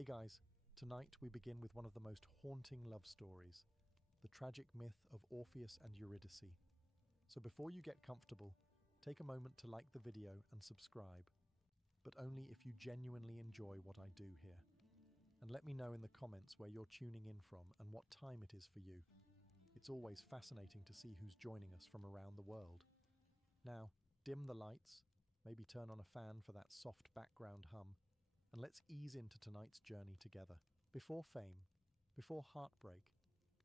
Hey guys, tonight we begin with one of the most haunting love stories, the tragic myth of Orpheus and Eurydice. So before you get comfortable, take a moment to like the video and subscribe, but only if you genuinely enjoy what I do here. And let me know in the comments where you're tuning in from and what time it is for you. It's always fascinating to see who's joining us from around the world. Now, dim the lights, maybe turn on a fan for that soft background hum, and let's ease into tonight's journey together. Before fame, before heartbreak,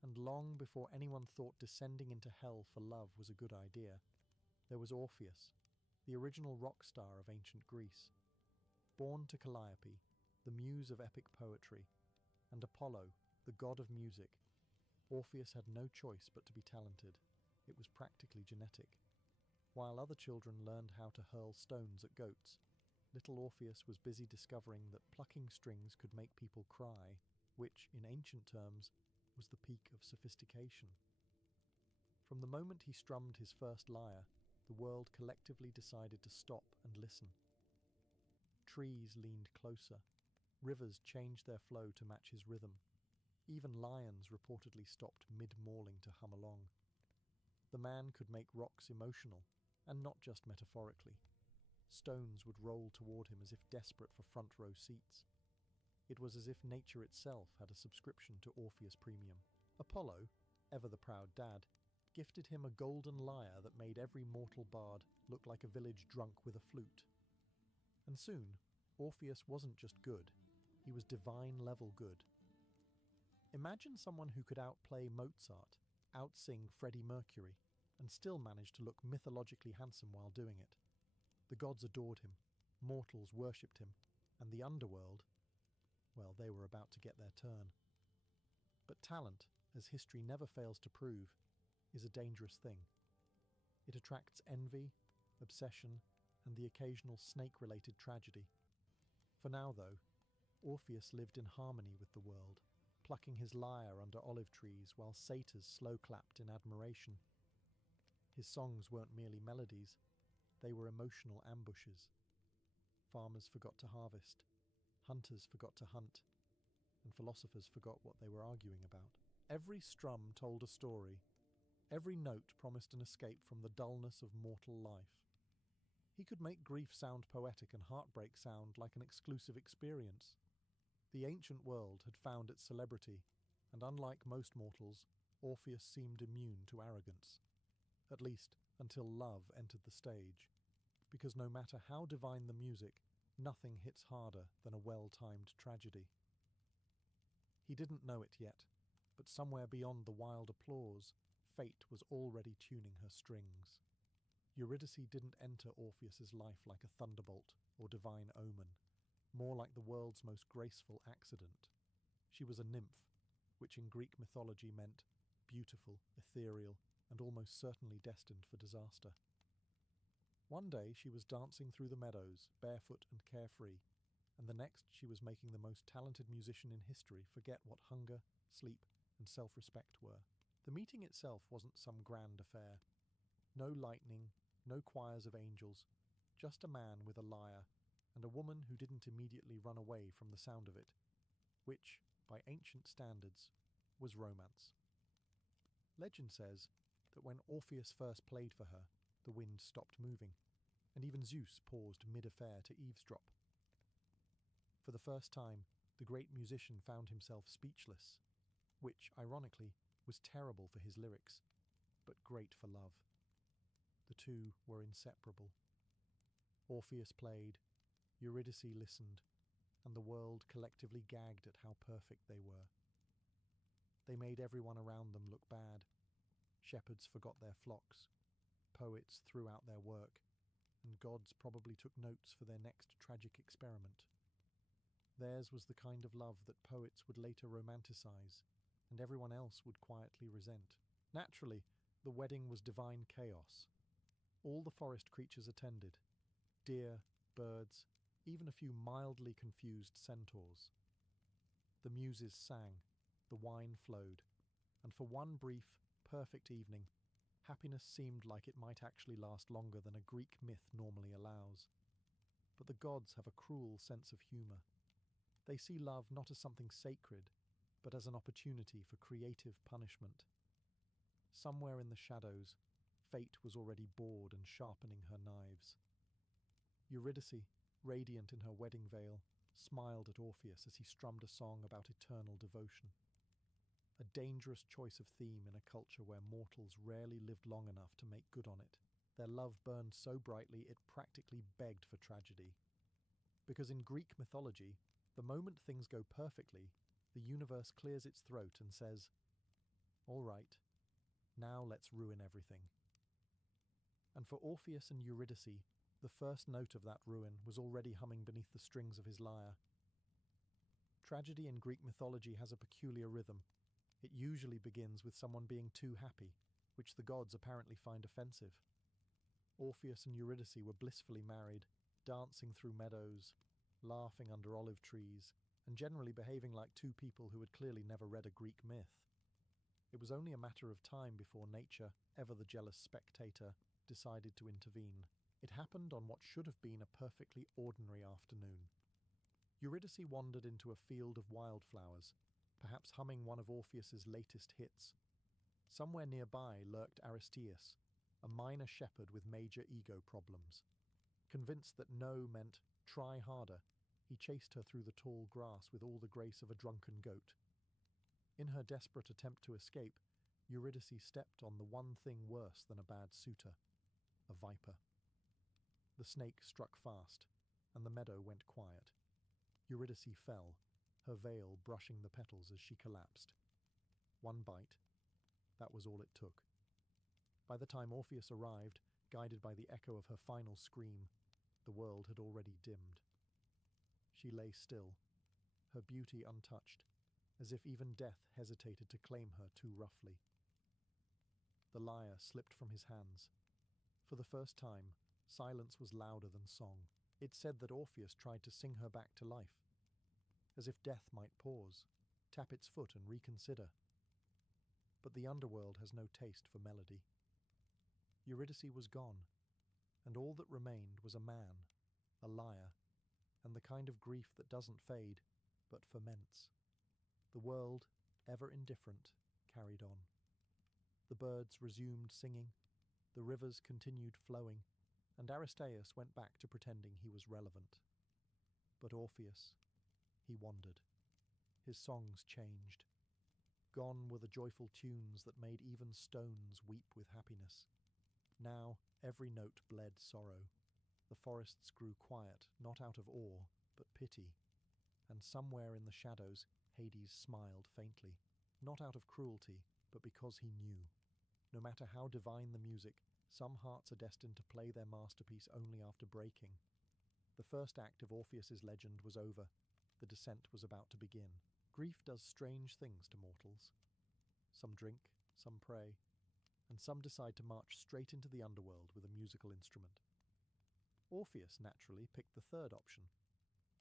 and long before anyone thought descending into hell for love was a good idea, there was Orpheus, the original rock star of ancient Greece. Born to Calliope, the muse of epic poetry, and Apollo, the god of music, Orpheus had no choice but to be talented. It was practically genetic. While other children learned how to hurl stones at goats, little Orpheus was busy discovering that plucking strings could make people cry, which, in ancient terms, was the peak of sophistication. From the moment he strummed his first lyre, the world collectively decided to stop and listen. Trees leaned closer. Rivers changed their flow to match his rhythm. Even lions reportedly stopped mid-mauling to hum along. The man could make rocks emotional, and not just metaphorically. Stones would roll toward him as if desperate for front-row seats. It was as if nature itself had a subscription to Orpheus Premium. Apollo, ever the proud dad, gifted him a golden lyre that made every mortal bard look like a village drunk with a flute. And soon, Orpheus wasn't just good, he was divine-level good. Imagine someone who could outplay Mozart, outsing Freddie Mercury, and still manage to look mythologically handsome while doing it. The gods adored him, mortals worshipped him, and the underworld, well, they were about to get their turn. But talent, as history never fails to prove, is a dangerous thing. It attracts envy, obsession, and the occasional snake-related tragedy. For now, though, Orpheus lived in harmony with the world, plucking his lyre under olive trees while satyrs slow-clapped in admiration. His songs weren't merely melodies, they were emotional ambushes. Farmers forgot to harvest, hunters forgot to hunt, and philosophers forgot what they were arguing about. Every strum told a story, every note promised an escape from the dullness of mortal life. He could make grief sound poetic and heartbreak sound like an exclusive experience. The ancient world had found its celebrity, and unlike most mortals, Orpheus seemed immune to arrogance. At least, until love entered the stage. Because no matter how divine the music, nothing hits harder than a well-timed tragedy. He didn't know it yet, but somewhere beyond the wild applause, fate was already tuning her strings. Eurydice didn't enter Orpheus's life like a thunderbolt or divine omen, more like the world's most graceful accident. She was a nymph, which in Greek mythology meant beautiful, ethereal, and almost certainly destined for disaster. One day she was dancing through the meadows, barefoot and carefree, and the next she was making the most talented musician in history forget what hunger, sleep, and self-respect were. The meeting itself wasn't some grand affair. No lightning, no choirs of angels, just a man with a lyre, and a woman who didn't immediately run away from the sound of it, which, by ancient standards, was romance. Legend says that when Orpheus first played for her, the wind stopped moving, and even Zeus paused mid-affair to eavesdrop. For the first time, the great musician found himself speechless, which, ironically, was terrible for his lyrics, but great for love. The two were inseparable. Orpheus played, Eurydice listened, and the world collectively gagged at how perfect they were. They made everyone around them look bad. Shepherds forgot their flocks, poets threw out their work, and gods probably took notes for their next tragic experiment. Theirs was the kind of love that poets would later romanticize, and everyone else would quietly resent. Naturally, the wedding was divine chaos. All the forest creatures attended, deer, birds, even a few mildly confused centaurs. The muses sang, the wine flowed, and for one brief, perfect evening, happiness seemed like it might actually last longer than a Greek myth normally allows. But the gods have a cruel sense of humour. They see love not as something sacred, but as an opportunity for creative punishment. Somewhere in the shadows, fate was already bored and sharpening her knives. Eurydice, radiant in her wedding veil, smiled at Orpheus as he strummed a song about eternal devotion. A dangerous choice of theme in a culture where mortals rarely lived long enough to make good on it. Their love burned so brightly it practically begged for tragedy. Because in Greek mythology, the moment things go perfectly, the universe clears its throat and says, "All right, now let's ruin everything." And for Orpheus and Eurydice, the first note of that ruin was already humming beneath the strings of his lyre. Tragedy in Greek mythology has a peculiar rhythm. It usually begins with someone being too happy, which the gods apparently find offensive. Orpheus and Eurydice were blissfully married, dancing through meadows, laughing under olive trees, and generally behaving like two people who had clearly never read a Greek myth. It was only a matter of time before nature, ever the jealous spectator, decided to intervene. It happened on what should have been a perfectly ordinary afternoon. Eurydice wandered into a field of wildflowers, perhaps humming one of Orpheus's latest hits. Somewhere nearby lurked Aristeus, a minor shepherd with major ego problems. Convinced that no meant try harder, he chased her through the tall grass with all the grace of a drunken goat. In her desperate attempt to escape, Eurydice stepped on the one thing worse than a bad suitor, a viper. The snake struck fast, and the meadow went quiet. Eurydice fell, her veil brushing the petals as she collapsed. One bite, that was all it took. By the time Orpheus arrived, guided by the echo of her final scream, the world had already dimmed. She lay still, her beauty untouched, as if even death hesitated to claim her too roughly. The lyre slipped from his hands. For the first time, silence was louder than song. It said that Orpheus tried to sing her back to life, as if death might pause, tap its foot and reconsider. But the underworld has no taste for melody. Eurydice was gone, and all that remained was a man, a lyre, and the kind of grief that doesn't fade, but ferments. The world, ever indifferent, carried on. The birds resumed singing, the rivers continued flowing, and Aristeus went back to pretending he was relevant. But Orpheus, he wandered. His songs changed. Gone were the joyful tunes that made even stones weep with happiness. Now every note bled sorrow. The forests grew quiet, not out of awe, but pity. And somewhere in the shadows, Hades smiled faintly, not out of cruelty, but because he knew. No matter how divine the music, some hearts are destined to play their masterpiece only after breaking. The first act of Orpheus's legend was over. The descent was about to begin. Grief does strange things to mortals. Some drink, some pray, and some decide to march straight into the underworld with a musical instrument. Orpheus naturally picked the third option.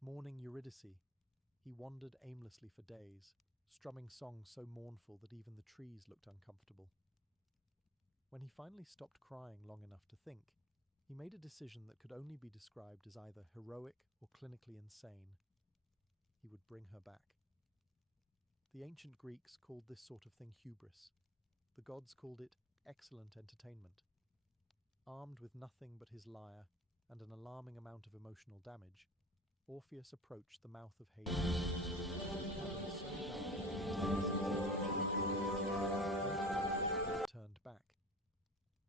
Mourning Eurydice, he wandered aimlessly for days, strumming songs so mournful that even the trees looked uncomfortable. When he finally stopped crying long enough to think, he made a decision that could only be described as either heroic or clinically insane. He would bring her back. The ancient Greeks called this sort of thing hubris. The gods called it excellent entertainment. Armed with nothing but his lyre and an alarming amount of emotional damage, Orpheus approached the mouth of Hades, turned back.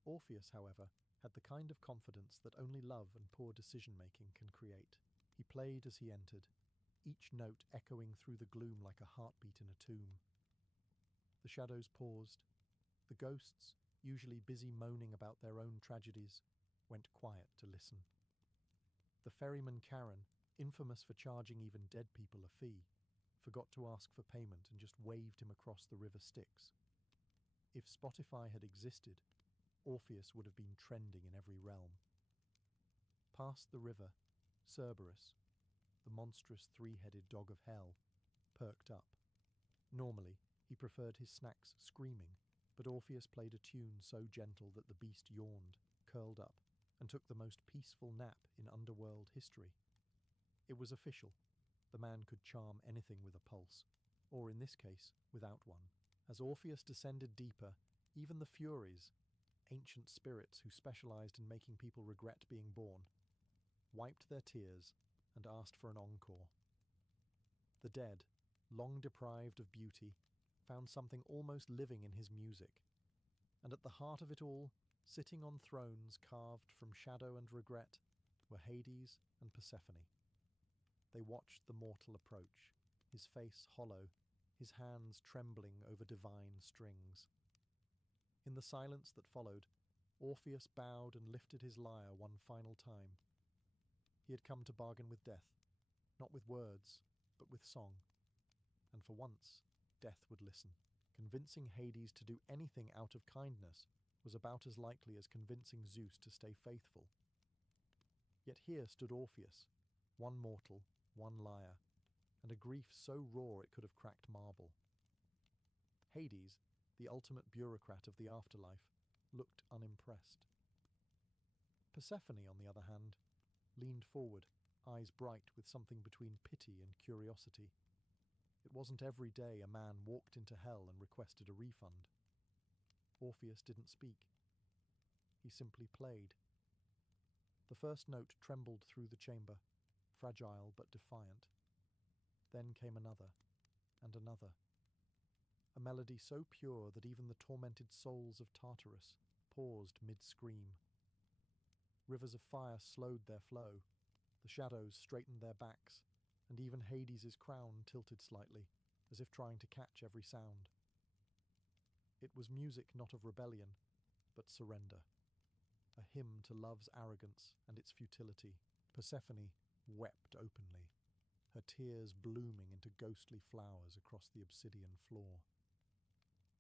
Orpheus, however, had the kind of confidence that only love and poor decision-making can create. He played as he entered, each note echoing through the gloom like a heartbeat in a tomb. The shadows paused. The ghosts, usually busy moaning about their own tragedies, went quiet to listen. The ferryman Charon, infamous for charging even dead people a fee, forgot to ask for payment and just waved him across the river Styx. If Spotify had existed, Orpheus would have been trending in every realm. Past the river, Cerberus, the monstrous three-headed dog of hell, perked up. Normally, he preferred his snacks screaming, but Orpheus played a tune so gentle that the beast yawned, curled up, and took the most peaceful nap in Underworld history. It was official. The man could charm anything with a pulse, or in this case, without one. As Orpheus descended deeper, even the Furies, ancient spirits who specialized in making people regret being born, wiped their tears and asked for an encore. The dead, long deprived of beauty, found something almost living in his music, and at the heart of it all, sitting on thrones carved from shadow and regret, were Hades and Persephone. They watched the mortal approach, his face hollow, his hands trembling over divine strings. In the silence that followed, Orpheus bowed and lifted his lyre one final time. He had come to bargain with death, not with words, but with song. And for once, death would listen. Convincing Hades to do anything out of kindness was about as likely as convincing Zeus to stay faithful. Yet here stood Orpheus, one mortal, one lyre, and a grief so raw it could have cracked marble. Hades, the ultimate bureaucrat of the afterlife, looked unimpressed. Persephone, on the other hand, leaned forward, eyes bright with something between pity and curiosity. It wasn't every day a man walked into hell and requested a refund. Orpheus didn't speak. He simply played. The first note trembled through the chamber, fragile but defiant. Then came another, and another. A melody so pure that even the tormented souls of Tartarus paused mid-scream. Rivers of fire slowed their flow, the shadows straightened their backs, and even Hades' crown tilted slightly, as if trying to catch every sound. It was music not of rebellion, but surrender. A hymn to love's arrogance and its futility. Persephone wept openly, her tears blooming into ghostly flowers across the obsidian floor.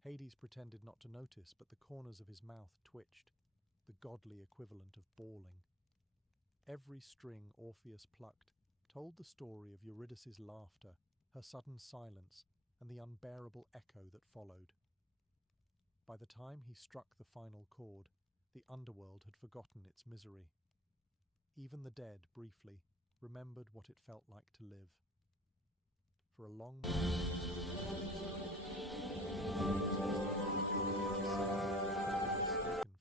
Hades pretended not to notice, but the corners of his mouth twitched, the godly equivalent of bawling. Every string Orpheus plucked told the story of Eurydice's laughter, her sudden silence, and the unbearable echo that followed. By the time he struck the final chord, the underworld had forgotten its misery. Even the dead, briefly, remembered what it felt like to live. For a long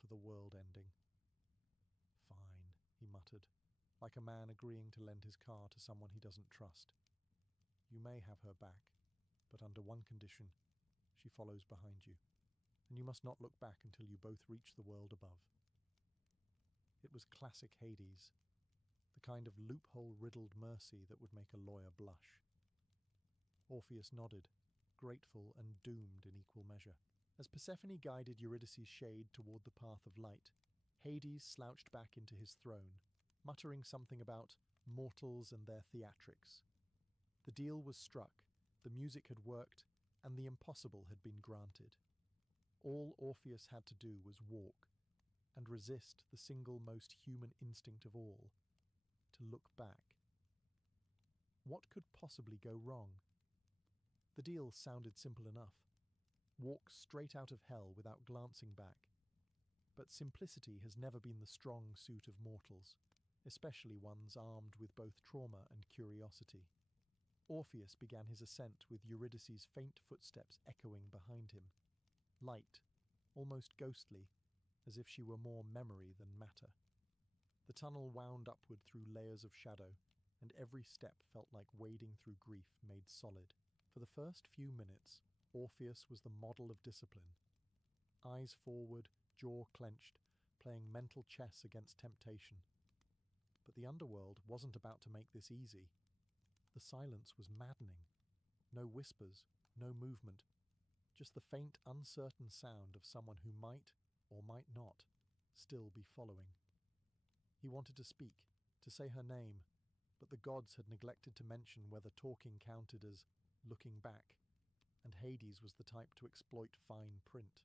for the world ending. Fine, he muttered, like a man agreeing to lend his car to someone he doesn't trust. You may have her back, but under one condition: she follows behind you, and you must not look back until you both reach the world above. It was classic Hades, the kind of loophole-riddled mercy that would make a lawyer blush. Orpheus nodded, grateful and doomed in equal measure. As Persephone guided Eurydice's shade toward the path of light, Hades slouched back into his throne, muttering something about mortals and their theatrics. The deal was struck, the music had worked, and the impossible had been granted. All Orpheus had to do was walk, and resist the single most human instinct of all, to look back. What could possibly go wrong? The deal sounded simple enough. Walk straight out of hell without glancing back. But simplicity has never been the strong suit of mortals, especially ones armed with both trauma and curiosity. Orpheus began his ascent with Eurydice's faint footsteps echoing behind him, light, almost ghostly, as if she were more memory than matter. The tunnel wound upward through layers of shadow, and every step felt like wading through grief made solid. For the first few minutes, Orpheus was the model of discipline. Eyes forward, jaw clenched, playing mental chess against temptation. But the underworld wasn't about to make this easy. The silence was maddening. No whispers, no movement, just the faint, uncertain sound of someone who might, or might not, still be following. He wanted to speak, to say her name, but the gods had neglected to mention whether talking counted as looking back, and Hades was the type to exploit fine print.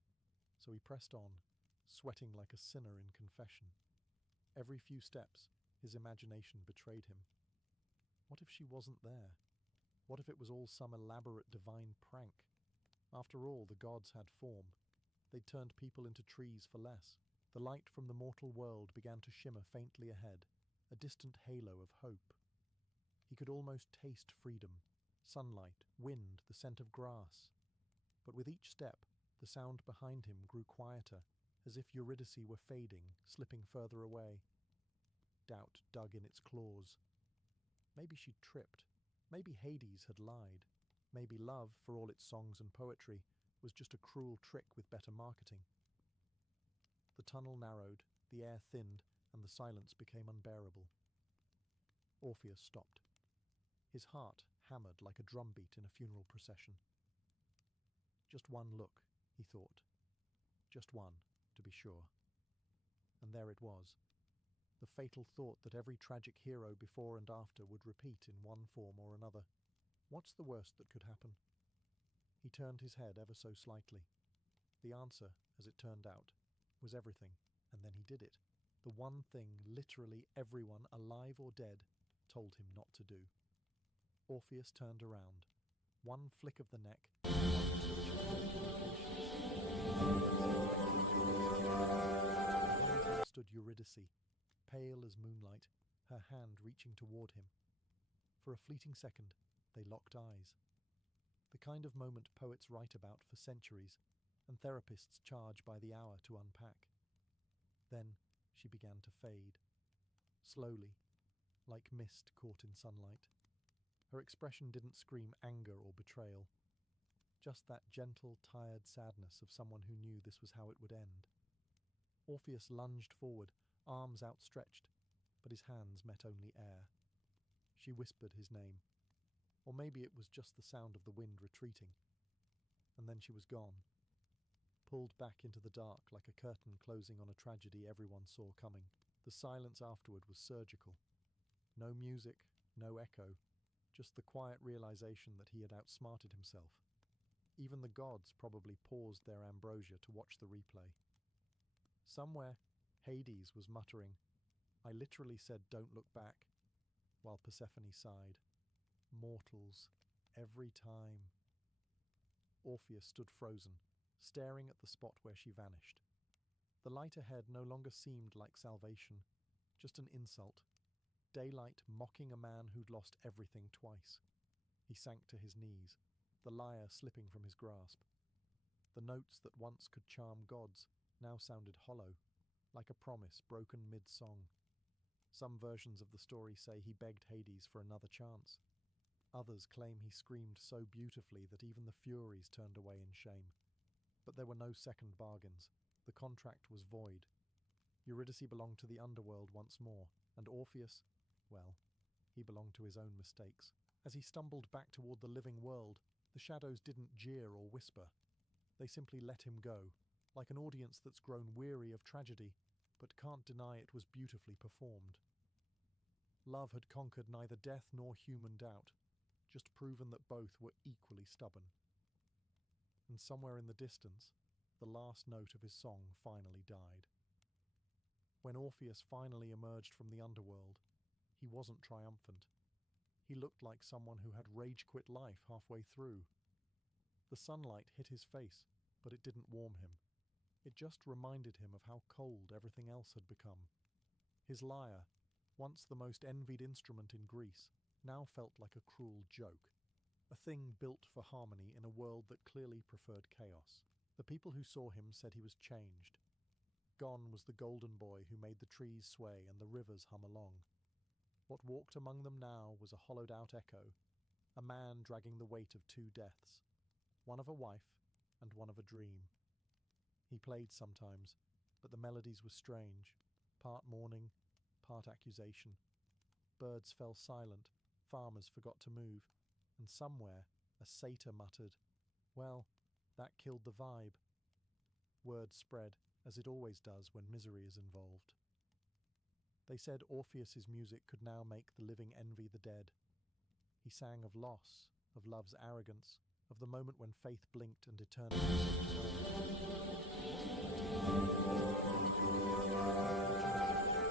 So he pressed on, sweating like a sinner in confession. Every few steps, his imagination betrayed him. What if she wasn't there? What if it was all some elaborate divine prank? After all, the gods had form. They'd turned people into trees for less. The light from the mortal world began to shimmer faintly ahead, a distant halo of hope. He could almost taste freedom, sunlight, wind, the scent of grass. But with each step, the sound behind him grew quieter, as if Eurydice were fading, slipping further away. Doubt dug in its claws. Maybe she'd tripped. Maybe Hades had lied. Maybe love, for all its songs and poetry, was just a cruel trick with better marketing. The tunnel narrowed, the air thinned, and the silence became unbearable. Orpheus stopped. His heart hammered like a drumbeat in a funeral procession. Just one look, he thought. Just one, to be sure. And there it was. The fatal thought that every tragic hero before and after would repeat in one form or another. What's the worst that could happen? He turned his head ever so slightly. The answer, as it turned out, was everything, and then he did it. The one thing literally everyone, alive or dead, told him not to do. Orpheus turned around. One flick of the neck, behind him stood Eurydice, pale as moonlight, her hand reaching toward him. For a fleeting second, they locked eyes. The kind of moment poets write about for centuries, and therapists charge by the hour to unpack. Then she began to fade. Slowly, like mist caught in sunlight. Her expression didn't scream anger or betrayal. Just that gentle, tired sadness of someone who knew this was how it would end. Orpheus lunged forward, arms outstretched, but his hands met only air. She whispered his name. Or maybe it was just the sound of the wind retreating. And then she was gone, pulled back into the dark like a curtain closing on a tragedy everyone saw coming. The silence afterward was surgical. No music, no echo, just the quiet realization that he had outsmarted himself. Even the gods probably paused their ambrosia to watch the replay. Somewhere, Hades was muttering, "I literally said don't look back," while Persephone sighed, "Mortals, every time." Orpheus stood frozen, staring at the spot where she vanished. The light ahead no longer seemed like salvation, just an insult. Daylight mocking a man who'd lost everything twice. He sank to his knees, the lyre slipping from his grasp. The notes that once could charm gods now sounded hollow, like a promise broken mid-song. Some versions of the story say he begged Hades for another chance. Others claim he screamed so beautifully that even the Furies turned away in shame. But there were no second bargains. The contract was void. Eurydice belonged to the Underworld once more, and Orpheus, well, he belonged to his own mistakes. As he stumbled back toward the living world, the shadows didn't jeer or whisper. They simply let him go, like an audience that's grown weary of tragedy, but can't deny it was beautifully performed. Love had conquered neither death nor human doubt, just proven that both were equally stubborn. And somewhere in the distance, the last note of his song finally died. When Orpheus finally emerged from the underworld, he wasn't triumphant. He looked like someone who had rage-quit life halfway through. The sunlight hit his face, but it didn't warm him. It just reminded him of how cold everything else had become. His lyre, once the most envied instrument in Greece, now felt like a cruel joke. A thing built for harmony in a world that clearly preferred chaos. The people who saw him said he was changed. Gone was the golden boy who made the trees sway and the rivers hum along. What walked among them now was a hollowed-out echo, a man dragging the weight of two deaths, one of a wife and one of a dream. He played sometimes, but the melodies were strange, part mourning, part accusation. Birds fell silent, farmers forgot to move, and somewhere a satyr muttered, "Well, that killed the vibe." Word spread, as it always does when misery is involved. They said Orpheus's music could now make the living envy the dead. He sang of loss, of love's arrogance, of the moment when faith blinked and eternity slipped away.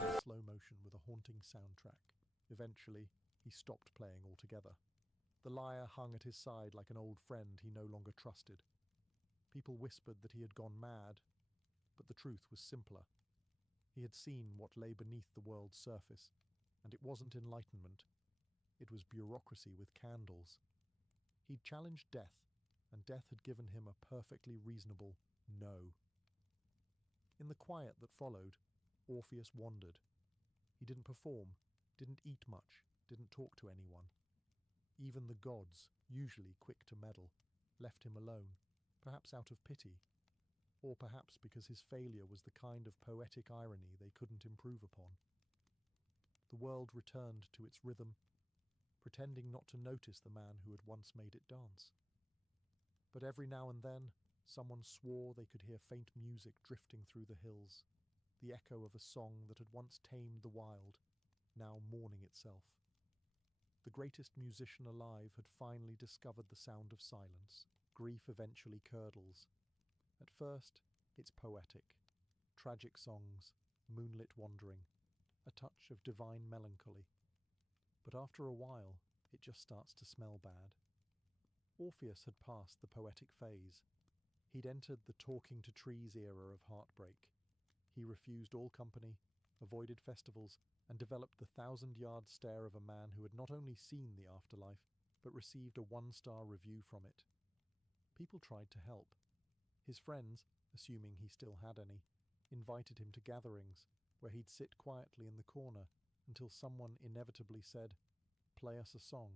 In slow motion with a haunting soundtrack. Eventually, he stopped playing altogether. The lyre hung at his side like an old friend he no longer trusted. People whispered that he had gone mad, but the truth was simpler. He had seen what lay beneath the world's surface, and it wasn't enlightenment. it was bureaucracy with candles. He'd challenged death, and death had given him a perfectly reasonable no. In the quiet that followed, Orpheus wandered. He didn't perform, didn't eat much, didn't talk to anyone. Even the gods, usually quick to meddle, left him alone, perhaps out of pity, or perhaps because his failure was the kind of poetic irony they couldn't improve upon. The world returned to its rhythm, pretending not to notice the man who had once made it dance. But every now and then, someone swore they could hear faint music drifting through the hills, the echo of a song that had once tamed the wild, now mourning itself. The greatest musician alive had finally discovered the sound of silence. Grief eventually curdles. At first, it's poetic. Tragic songs, moonlit wandering, a touch of divine melancholy. But after a while, it just starts to smell bad. Orpheus had passed the poetic phase. He'd entered the talking to trees era of heartbreak. He refused all company, avoided festivals, and developed the 1,000-yard stare of a man who had not only seen the afterlife, but received a 1-star review from it. People tried to help. His friends, assuming he still had any, invited him to gatherings, where he'd sit quietly in the corner until someone inevitably said, "Play us a song."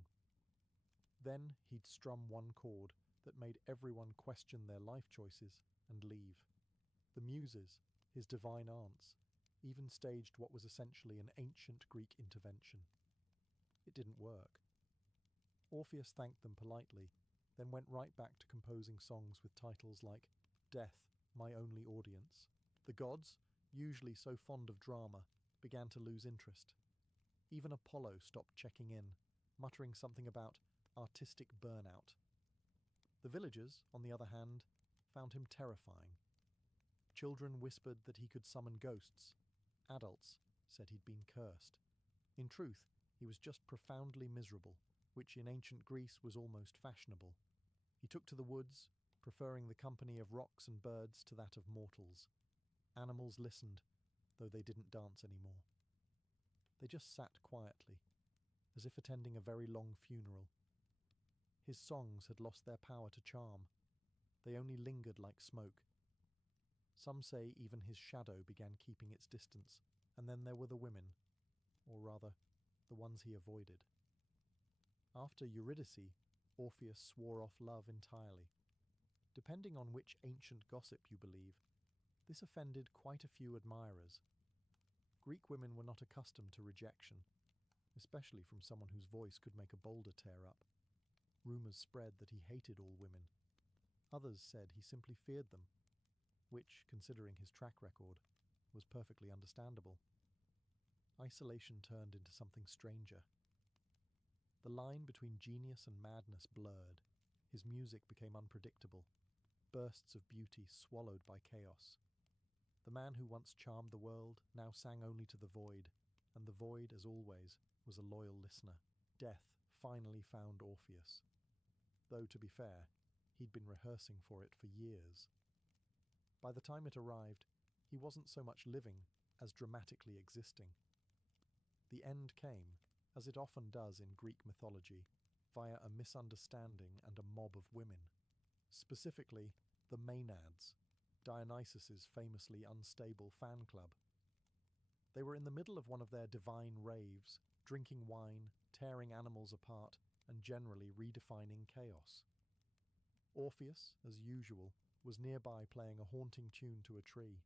Then he'd strum one chord that made everyone question their life choices and leave. The Muses, his divine aunts, even staged what was essentially an ancient Greek intervention. It didn't work. Orpheus thanked them politely, then went right back to composing songs with titles like Death, My Only Audience. The gods, usually so fond of drama, began to lose interest. Even Apollo stopped checking in, muttering something about artistic burnout. The villagers, on the other hand, found him terrifying. Children whispered that he could summon ghosts. Adults said he'd been cursed. In truth, he was just profoundly miserable, which in ancient Greece was almost fashionable. He took to the woods, preferring the company of rocks and birds to that of mortals. Animals listened, though they didn't dance anymore. They just sat quietly, as if attending a very long funeral. His songs had lost their power to charm. They only lingered like smoke. Some say even his shadow began keeping its distance, and then there were the women, or rather, the ones he avoided. After Eurydice, Orpheus swore off love entirely. Depending on which ancient gossip you believe, this offended quite a few admirers. Greek women were not accustomed to rejection, especially from someone whose voice could make a boulder tear up. Rumours spread that he hated all women. Others said he simply feared them, which, considering his track record, was perfectly understandable. Isolation turned into something stranger. The line between genius and madness blurred. His music became unpredictable, bursts of beauty swallowed by chaos. The man who once charmed the world now sang only to the void, and the void, as always, was a loyal listener. Death finally found Orpheus. Though, to be fair, he'd been rehearsing for it for years. By the time it arrived, he wasn't so much living as dramatically existing. The end came, as it often does in Greek mythology, via a misunderstanding and a mob of women. Specifically, the Maenads, Dionysus's famously unstable fan club. They were in the middle of one of their divine raves, drinking wine, tearing animals apart, and generally redefining chaos. Orpheus, as usual, was nearby playing a haunting tune to a tree.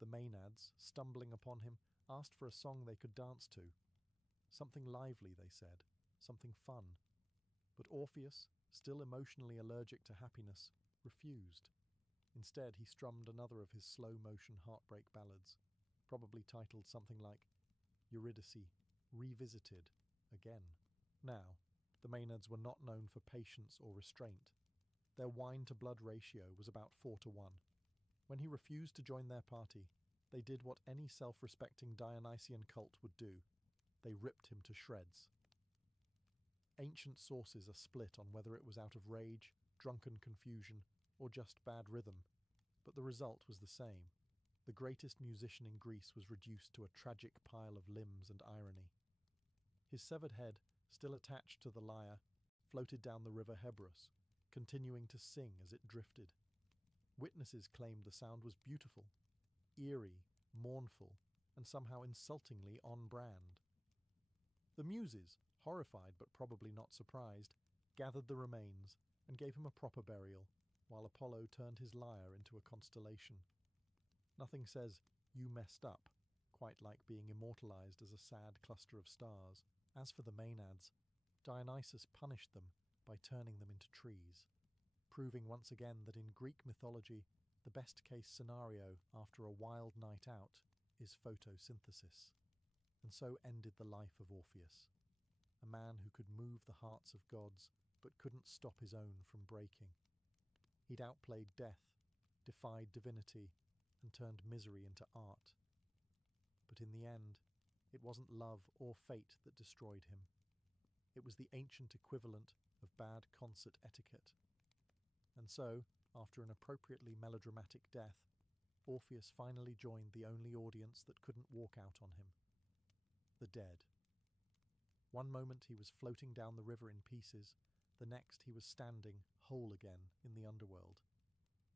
The Maenads, stumbling upon him, asked for a song they could dance to. Something lively, they said, something fun. But Orpheus, still emotionally allergic to happiness, refused. Instead, he strummed another of his slow-motion heartbreak ballads, probably titled something like Eurydice, Revisited, Again. Now, the Maenads were not known for patience or restraint. Their wine-to-blood ratio was about 4-1. When he refused to join their party, they did what any self-respecting Dionysian cult would do. They ripped him to shreds. Ancient sources are split on whether it was out of rage, drunken confusion, or just bad rhythm, but the result was the same. The greatest musician in Greece was reduced to a tragic pile of limbs and irony. His severed head still attached to the lyre, floated down the river Hebrus, continuing to sing as it drifted. Witnesses claimed the sound was beautiful, eerie, mournful, and somehow insultingly on-brand. The Muses, horrified but probably not surprised, gathered the remains and gave him a proper burial, while Apollo turned his lyre into a constellation. Nothing says, "you messed up," quite like being immortalized as a sad cluster of stars. As for the Maenads, Dionysus punished them by turning them into trees, proving once again that in Greek mythology, the best-case scenario after a wild night out is photosynthesis. And so ended the life of Orpheus, a man who could move the hearts of gods but couldn't stop his own from breaking. He'd outplayed death, defied divinity, and turned misery into art. But in the end, it wasn't love or fate that destroyed him. It was the ancient equivalent of bad concert etiquette. And so, after an appropriately melodramatic death, Orpheus finally joined the only audience that couldn't walk out on him: the dead. One moment he was floating down the river in pieces, the next he was standing, whole again, in the underworld.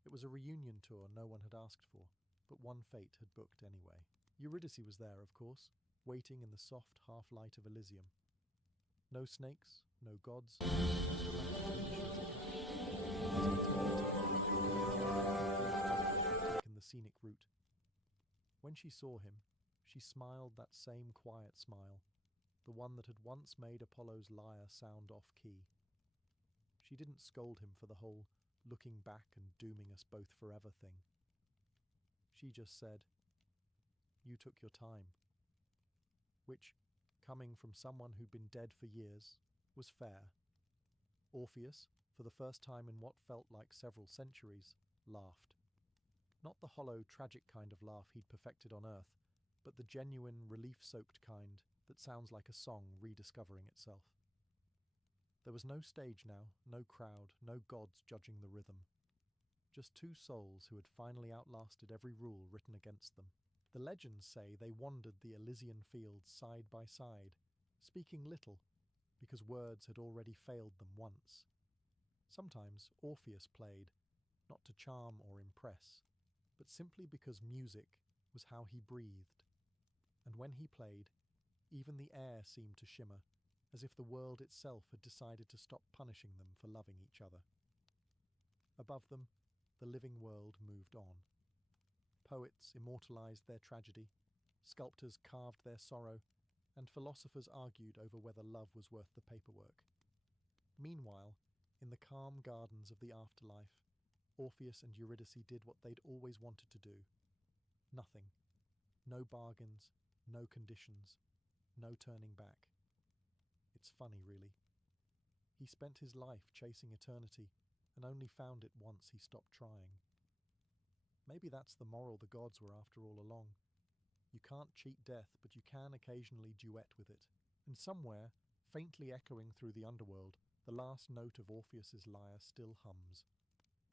It was a reunion tour no one had asked for, but one fate had booked anyway. Eurydice was there, of course, waiting in the soft half-light of Elysium. No snakes, no gods, taken the scenic route. When she saw him, she smiled that same quiet smile, the one that had once made Apollo's lyre sound off-key. She didn't scold him for the whole looking back and dooming us both forever thing. She just said, "You took your time," which, coming from someone who'd been dead for years, was fair. Orpheus, for the first time in what felt like several centuries, laughed. Not the hollow, tragic kind of laugh he'd perfected on Earth, but the genuine, relief-soaked kind that sounds like a song rediscovering itself. There was no stage now, no crowd, no gods judging the rhythm. Just two souls who had finally outlasted every rule written against them. The legends say they wandered the Elysian fields side by side, speaking little, because words had already failed them once. Sometimes Orpheus played, not to charm or impress, but simply because music was how he breathed. And when he played, even the air seemed to shimmer, as if the world itself had decided to stop punishing them for loving each other. Above them, the living world moved on. Poets immortalized their tragedy, sculptors carved their sorrow, and philosophers argued over whether love was worth the paperwork. Meanwhile, in the calm gardens of the afterlife, Orpheus and Eurydice did what they'd always wanted to do. Nothing. No bargains, no conditions, no turning back. It's funny, really. He spent his life chasing eternity and only found it once he stopped trying. Maybe that's the moral the gods were after all along. You can't cheat death, but you can occasionally duet with it. And somewhere, faintly echoing through the underworld, the last note of Orpheus's lyre still hums,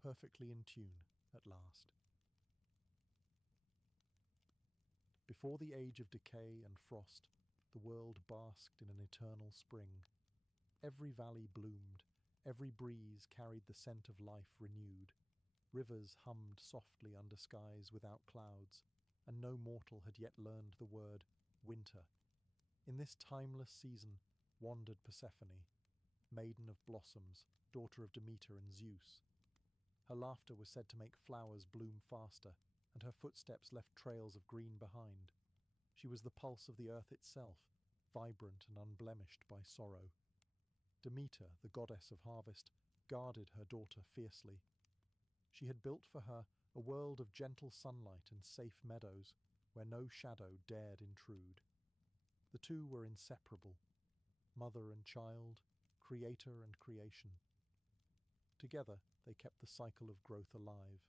perfectly in tune at last. Before the age of decay and frost, the world basked in an eternal spring. Every valley bloomed, every breeze carried the scent of life renewed. Rivers hummed softly under skies without clouds, and no mortal had yet learned the word winter. In this timeless season wandered Persephone, maiden of blossoms, daughter of Demeter and Zeus. Her laughter was said to make flowers bloom faster, and her footsteps left trails of green behind. She was the pulse of the earth itself, vibrant and unblemished by sorrow. Demeter, the goddess of harvest, guarded her daughter fiercely. She had built for her a world of gentle sunlight and safe meadows, where no shadow dared intrude. The two were inseparable, mother and child, creator and creation. Together they kept the cycle of growth alive.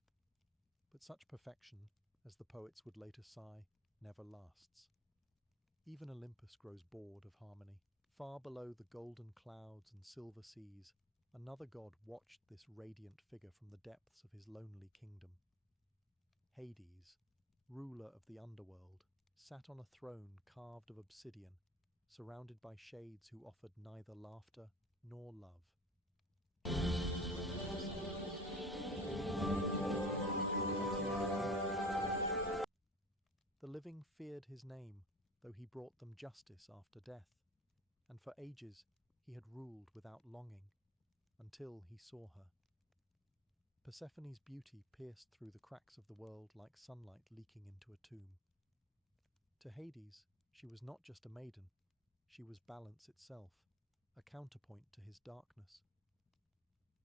But such perfection, as the poets would later sigh, never lasts. Even Olympus grows bored of harmony. Far below the golden clouds and silver seas, another god watched this radiant figure from the depths of his lonely kingdom. Hades, ruler of the underworld, sat on a throne carved of obsidian, surrounded by shades who offered neither laughter nor love. The living feared his name, though he brought them justice after death, and for ages he had ruled without longing, until he saw her. Persephone's beauty pierced through the cracks of the world like sunlight leaking into a tomb. To Hades, she was not just a maiden, she was balance itself, a counterpoint to his darkness.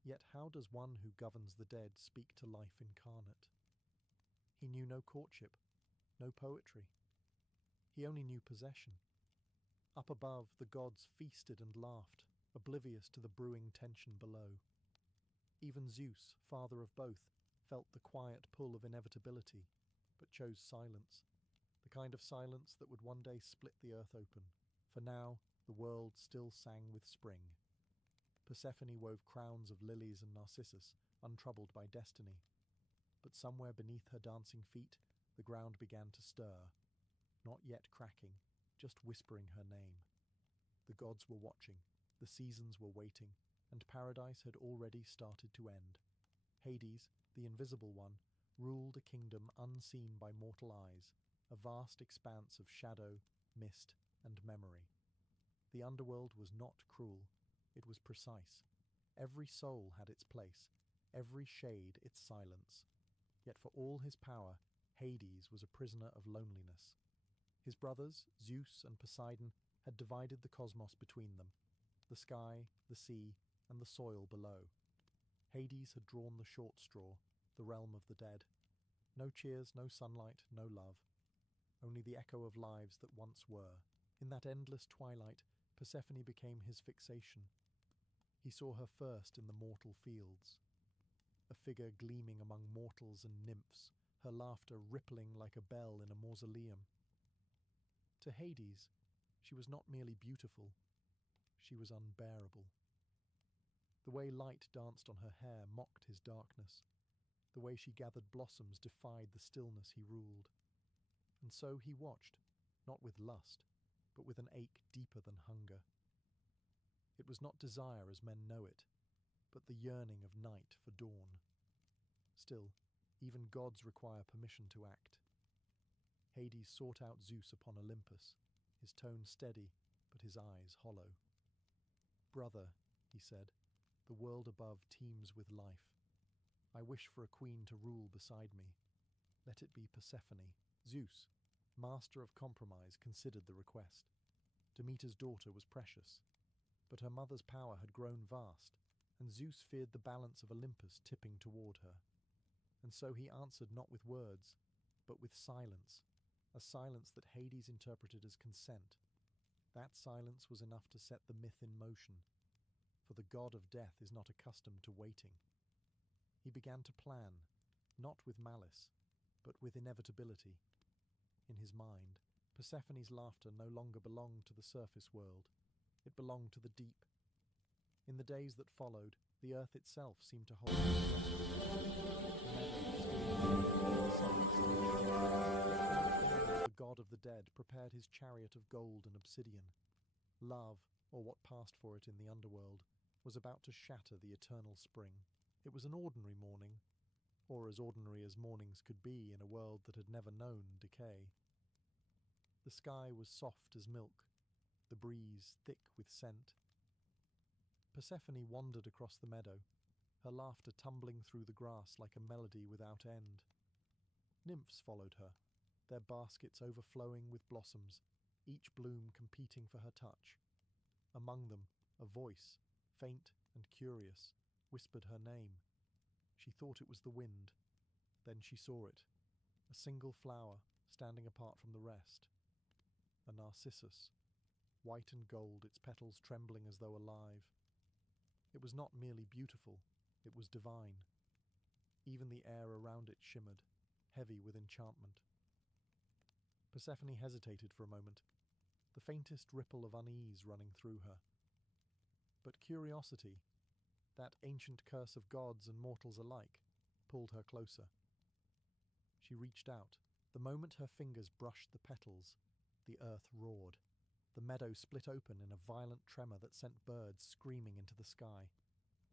Yet how does one who governs the dead speak to life incarnate? He knew no courtship, no poetry. He only knew possession. Up above, the gods feasted and laughed, oblivious to the brewing tension below. Even Zeus, father of both, felt the quiet pull of inevitability, but chose silence, the kind of silence that would one day split the earth open. For now, the world still sang with spring. Persephone wove crowns of lilies and narcissus, untroubled by destiny. But somewhere beneath her dancing feet, the ground began to stir, not yet cracking, just whispering her name. The gods were watching, the seasons were waiting, and paradise had already started to end. Hades, the invisible one, ruled a kingdom unseen by mortal eyes, a vast expanse of shadow, mist, and memory. The underworld was not cruel, it was precise. Every soul had its place, every shade its silence. Yet for all his power, Hades was a prisoner of loneliness. His brothers, Zeus and Poseidon, had divided the cosmos between them, the sky, the sea, and the soil below. Hades had drawn the short straw, the realm of the dead. No cheers, no sunlight, no love. Only the echo of lives that once were. In that endless twilight, Persephone became his fixation. He saw her first in the mortal fields. A figure gleaming among mortals and nymphs, her laughter rippling like a bell in a mausoleum. To Hades, she was not merely beautiful, she was unbearable. The way light danced on her hair mocked his darkness. The way she gathered blossoms defied the stillness he ruled. And so he watched, not with lust, but with an ache deeper than hunger. It was not desire as men know it, but the yearning of night for dawn. Still, even gods require permission to act. Hades sought out Zeus upon Olympus, his tone steady, but his eyes hollow. "Brother," he said, "the world above teems with life. I wish for a queen to rule beside me. Let it be Persephone." Zeus, master of compromise, considered the request. Demeter's daughter was precious, but her mother's power had grown vast, and Zeus feared the balance of Olympus tipping toward her. And so he answered not with words, but with silence, a silence that Hades interpreted as consent. That silence was enough to set the myth in motion, for the god of death is not accustomed to waiting. He began to plan, not with malice, but with inevitability. In his mind, Persephone's laughter no longer belonged to the surface world, it belonged to the deep. In the days that followed, the earth itself seemed to hold its breath. The god of the dead prepared his chariot of gold and obsidian. Love, or what passed for it in the underworld, was about to shatter the eternal spring. It was an ordinary morning, or as ordinary as mornings could be in a world that had never known decay. The sky was soft as milk, the breeze thick with scent. Persephone wandered across the meadow, her laughter tumbling through the grass like a melody without end. Nymphs followed her, their baskets overflowing with blossoms, each bloom competing for her touch. Among them, a voice, faint and curious, whispered her name. She thought it was the wind. Then she saw it, a single flower standing apart from the rest. A narcissus, white and gold, its petals trembling as though alive. It was not merely beautiful, it was divine. Even the air around it shimmered, heavy with enchantment. Persephone hesitated for a moment, the faintest ripple of unease running through her. But curiosity, that ancient curse of gods and mortals alike, pulled her closer. She reached out. The moment her fingers brushed the petals, the earth roared. The meadow split open in a violent tremor that sent birds screaming into the sky.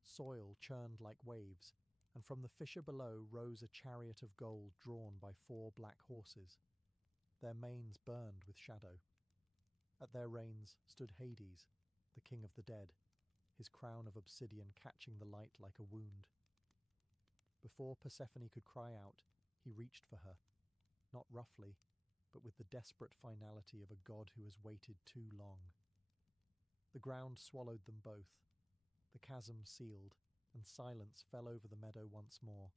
Soil churned like waves, and from the fissure below rose a chariot of gold drawn by 4 black horses. Their manes burned with shadow. At their reins stood Hades, the king of the dead, his crown of obsidian catching the light like a wound. Before Persephone could cry out, he reached for her, not roughly, but with the desperate finality of a god who has waited too long. The ground swallowed them both. The chasm sealed, and silence fell over the meadow once more.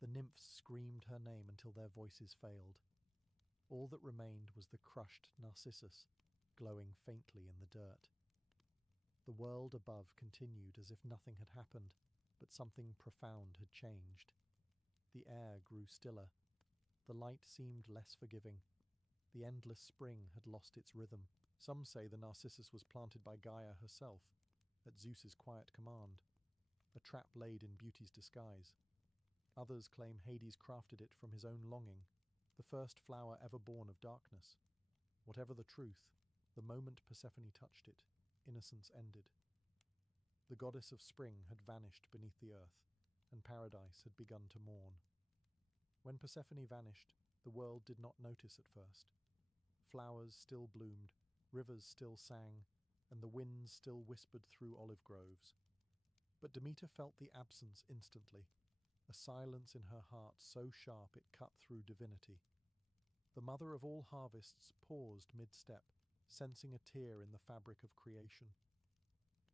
The nymphs screamed her name until their voices failed. All that remained was the crushed Narcissus, glowing faintly in the dirt. The world above continued as if nothing had happened, but something profound had changed. The air grew stiller. The light seemed less forgiving. The endless spring had lost its rhythm. Some say the Narcissus was planted by Gaia herself, at Zeus's quiet command, a trap laid in beauty's disguise. Others claim Hades crafted it from his own longing, the first flower ever born of darkness. Whatever the truth, the moment Persephone touched it, innocence ended. The goddess of spring had vanished beneath the earth, and paradise had begun to mourn. When Persephone vanished, the world did not notice at first. Flowers still bloomed, rivers still sang, and the winds still whispered through olive groves. But Demeter felt the absence instantly, a silence in her heart so sharp it cut through divinity. The mother of all harvests paused mid-step, sensing a tear in the fabric of creation.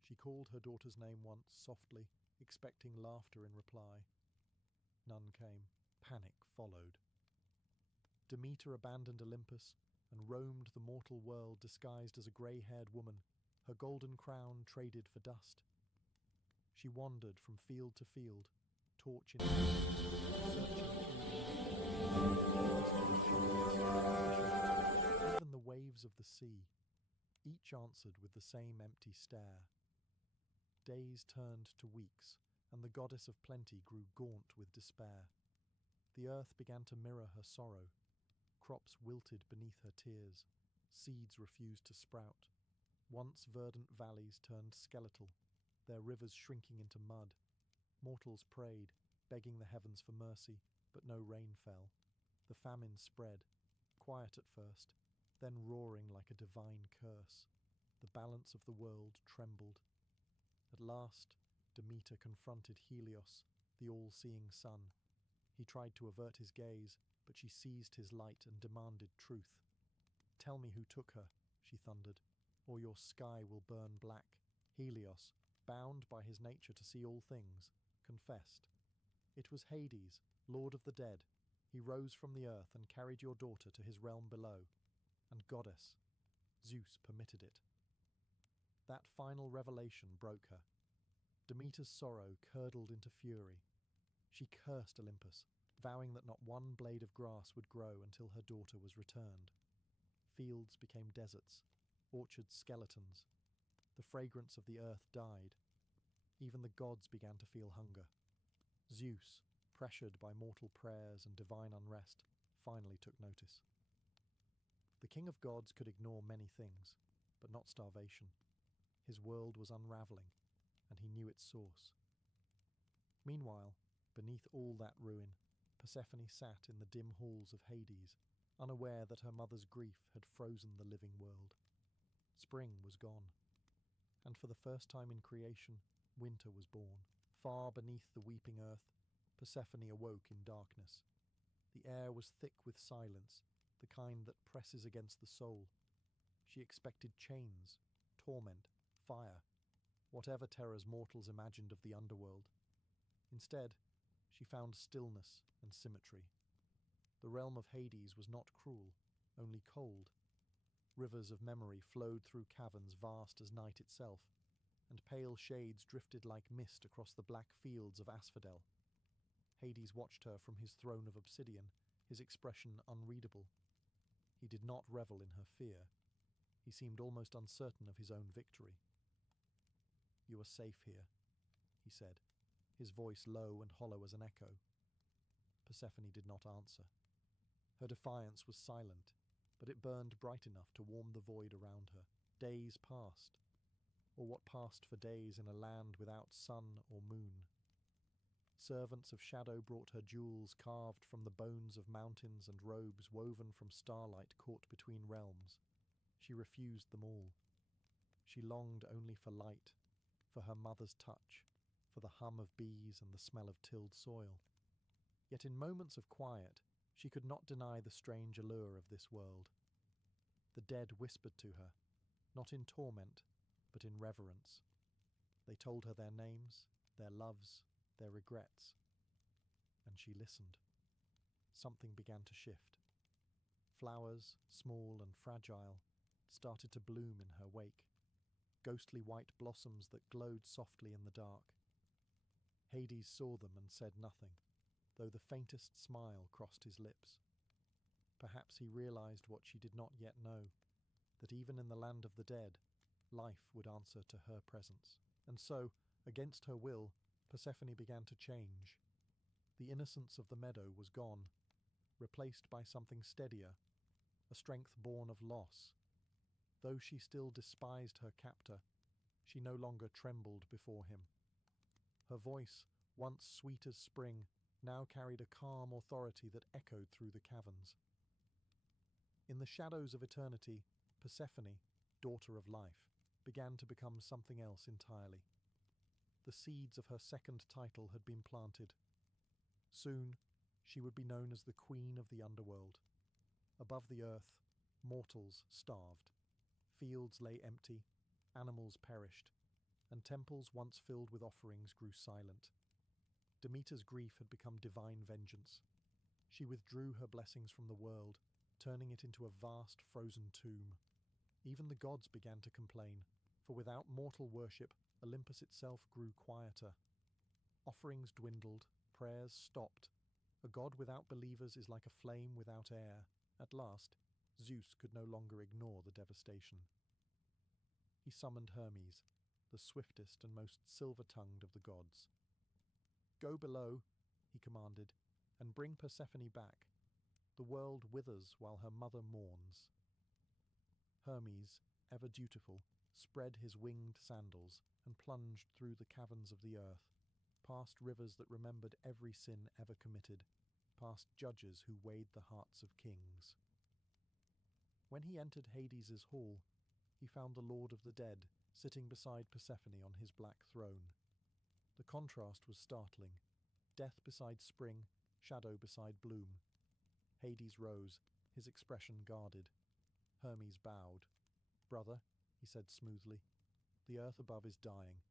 She called her daughter's name once softly, expecting laughter in reply. None came. Panic followed. Demeter abandoned Olympus and roamed the mortal world disguised as a grey-haired woman, her golden crown traded for dust. She wandered from field to field, torch in hand, searching through even the waves of the sea. Each answered with the same empty stare. Days turned to weeks, and the goddess of plenty grew gaunt with despair. The earth began to mirror her sorrow. Crops wilted beneath her tears. Seeds refused to sprout. Once verdant valleys turned skeletal, their rivers shrinking into mud. Mortals prayed, begging the heavens for mercy, but no rain fell. The famine spread, quiet at first, then roaring like a divine curse. The balance of the world trembled. At last, Demeter confronted Helios, the all-seeing sun. He tried to avert his gaze, but she seized his light and demanded truth. "Tell me who took her," she thundered, "or your sky will burn black." Helios, bound by his nature to see all things, confessed. "It was Hades, lord of the dead. He rose from the earth and carried your daughter to his realm below. And goddess, Zeus permitted it." That final revelation broke her. Demeter's sorrow curdled into fury. She cursed Olympus, vowing that not one blade of grass would grow until her daughter was returned. Fields became deserts, orchards skeletons. The fragrance of the earth died. Even the gods began to feel hunger. Zeus, pressured by mortal prayers and divine unrest, finally took notice. The king of gods could ignore many things, but not starvation. His world was unraveling, and he knew its source. Meanwhile, beneath all that ruin, Persephone sat in the dim halls of Hades, unaware that her mother's grief had frozen the living world. Spring was gone, and for the first time in creation, winter was born. Far beneath the weeping earth, Persephone awoke in darkness. The air was thick with silence, the kind that presses against the soul. She expected chains, torment, fire, whatever terrors mortals imagined of the underworld. Instead, she found stillness and symmetry. The realm of Hades was not cruel, only cold. Rivers of memory flowed through caverns vast as night itself, and pale shades drifted like mist across the black fields of asphodel. Hades watched her from his throne of obsidian, his expression unreadable. He did not revel in her fear. He seemed almost uncertain of his own victory. "You are safe here," he said, his voice low and hollow as an echo. Persephone did not answer. Her defiance was silent, but it burned bright enough to warm the void around her. Days passed, or what passed for days in a land without sun or moon. Servants of shadow brought her jewels carved from the bones of mountains and robes woven from starlight caught between realms. She refused them all. She longed only for light, for her mother's touch, for the hum of bees and the smell of tilled soil. Yet in moments of quiet, she could not deny the strange allure of this world. The dead whispered to her, not in torment, but in reverence. They told her their names, their loves, their regrets. And she listened. Something began to shift. Flowers, small and fragile, started to bloom in her wake. Ghostly white blossoms that glowed softly in the dark. Hades saw them and said nothing, though the faintest smile crossed his lips. Perhaps he realized what she did not yet know, that even in the land of the dead, life would answer to her presence. And so, against her will, Persephone began to change. The innocence of the meadow was gone, replaced by something steadier, a strength born of loss. Though she still despised her captor, she no longer trembled before him. Her voice, once sweet as spring, now carried a calm authority that echoed through the caverns. In the shadows of eternity, Persephone, daughter of life, began to become something else entirely. The seeds of her second title had been planted. Soon, she would be known as the Queen of the Underworld. Above the earth, mortals starved. Fields lay empty, animals perished, and temples once filled with offerings grew silent. Demeter's grief had become divine vengeance. She withdrew her blessings from the world, turning it into a vast frozen tomb. Even the gods began to complain, for without mortal worship, Olympus itself grew quieter. Offerings dwindled, prayers stopped. A god without believers is like a flame without air. At last, Zeus could no longer ignore the devastation. He summoned Hermes, the swiftest and most silver-tongued of the gods. "Go below," he commanded, "and bring Persephone back. The world withers while her mother mourns." Hermes, ever dutiful, spread his winged sandals and plunged through the caverns of the earth, past rivers that remembered every sin ever committed, past judges who weighed the hearts of kings. When he entered Hades's hall, he found the Lord of the Dead sitting beside Persephone on his black throne. The contrast was startling. Death beside spring, shadow beside bloom. Hades rose, his expression guarded. Hermes bowed. "Brother," he said smoothly, "the earth above is dying.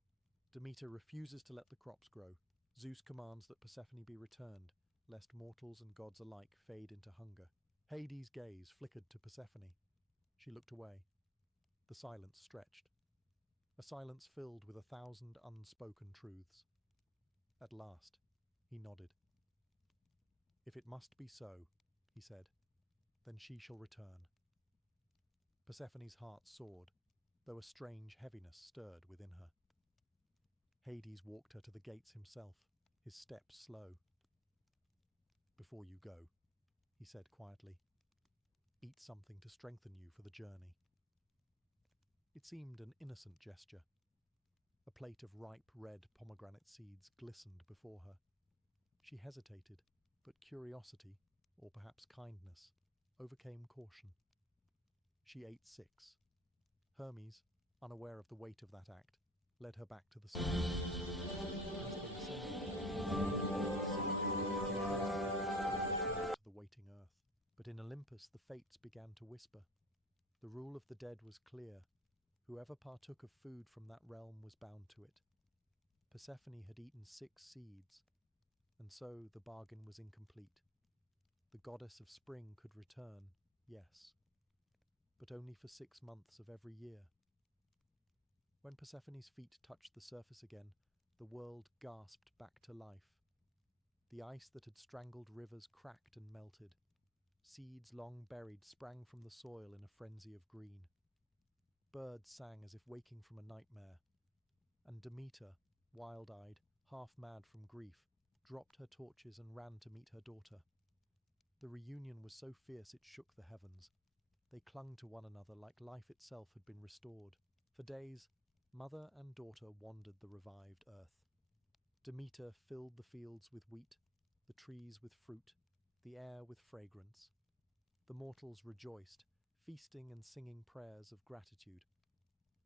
Demeter refuses to let the crops grow. Zeus commands that Persephone be returned, lest mortals and gods alike fade into hunger." Hades' gaze flickered to Persephone. She looked away. The silence stretched. A silence filled with 1,000 unspoken truths. At last, he nodded. "If it must be so," he said, "then she shall return." Persephone's heart soared, though a strange heaviness stirred within her. Hades walked her to the gates himself, his steps slow. "Before you go," he said quietly, "eat something to strengthen you for the journey." It seemed an innocent gesture. A plate of ripe red pomegranate seeds glistened before her. She hesitated, but curiosity, or perhaps kindness, overcame caution. She ate 6. Hermes, unaware of the weight of that act, led her back to the surface. To the waiting earth. But in Olympus the fates began to whisper. The rule of the dead was clear. Whoever partook of food from that realm was bound to it. Persephone had eaten 6 seeds, and so the bargain was incomplete. The goddess of spring could return, yes, but only for 6 months of every year. When Persephone's feet touched the surface again, the world gasped back to life. The ice that had strangled rivers cracked and melted. Seeds long buried sprang from the soil in a frenzy of green. Birds sang as if waking from a nightmare, and Demeter, wild-eyed, half-mad from grief, dropped her torches and ran to meet her daughter. The reunion was so fierce it shook the heavens. They clung to one another like life itself had been restored. For days, mother and daughter wandered the revived earth. Demeter filled the fields with wheat, the trees with fruit, the air with fragrance. The mortals rejoiced, feasting and singing prayers of gratitude.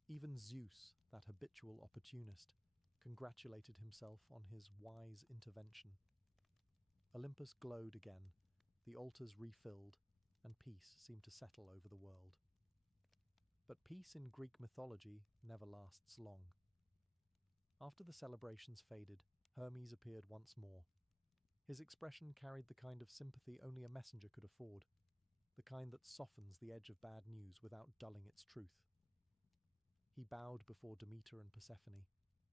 Even Zeus, that habitual opportunist, congratulated himself on his wise intervention. Olympus glowed again, the altars refilled, and peace seemed to settle over the world. But peace in Greek mythology never lasts long. After the celebrations faded, Hermes appeared once more. His expression carried the kind of sympathy only a messenger could afford, the kind that softens the edge of bad news without dulling its truth. He bowed before Demeter and Persephone,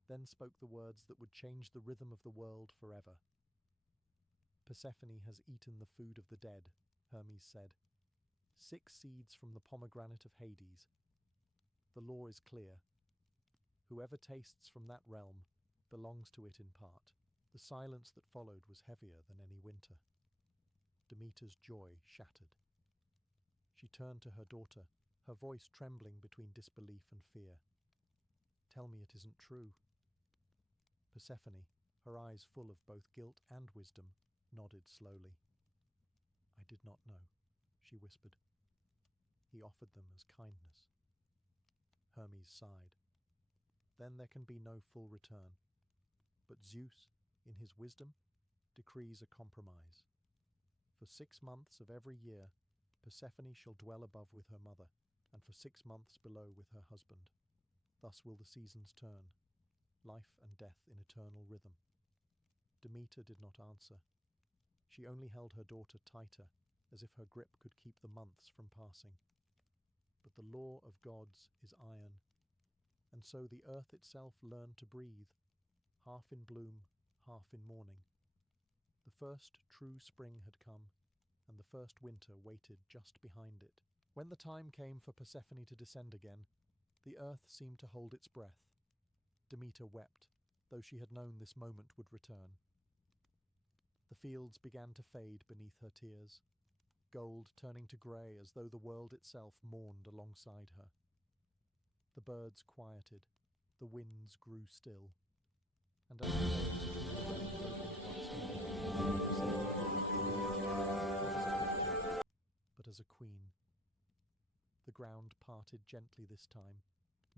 then spoke the words that would change the rhythm of the world forever. Persephone has eaten the food of the dead, Hermes said. 6 seeds from the pomegranate of Hades. The law is clear. Whoever tastes from that realm belongs to it in part. The silence that followed was heavier than any winter. Demeter's joy shattered. She turned to her daughter, her voice trembling between disbelief and fear. "Tell me it isn't true." Persephone, her eyes full of both guilt and wisdom, nodded slowly. "I did not know," she whispered. "He offered them as kindness." Hermes sighed. "Then there can be no full return. But Zeus, in his wisdom, decrees a compromise. For 6 months of every year, Persephone shall dwell above with her mother, and for 6 months below with her husband. Thus will the seasons turn, life and death in eternal rhythm." Demeter did not answer. She only held her daughter tighter, as if her grip could keep the months from passing. But the law of gods is iron, and so the earth itself learned to breathe, half in bloom, half in mourning. The first true spring had come, and the first winter waited just behind it. When the time came for Persephone to descend again, the earth seemed to hold its breath. Demeter wept, though she had known this moment would return. The fields began to fade beneath her tears, gold turning to grey as though the world itself mourned alongside her. The birds quieted, the winds grew still, and as the waves of the but as a queen. The ground parted gently this time,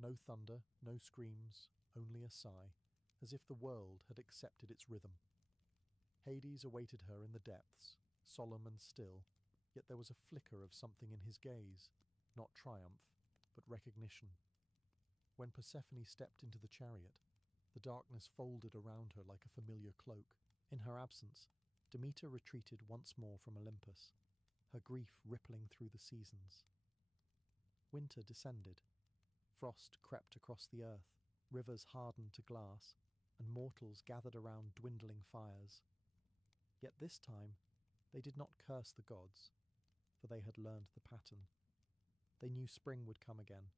no thunder, no screams, only a sigh, as if the world had accepted its rhythm. Hades awaited her in the depths, solemn and still, yet there was a flicker of something in his gaze, not triumph, but recognition. When Persephone stepped into the chariot, the darkness folded around her like a familiar cloak. In her absence, Demeter retreated once more from Olympus, her grief rippling through the seasons. Winter descended. Frost crept across the earth, rivers hardened to glass, and mortals gathered around dwindling fires. Yet this time, they did not curse the gods, for they had learned the pattern. They knew spring would come again,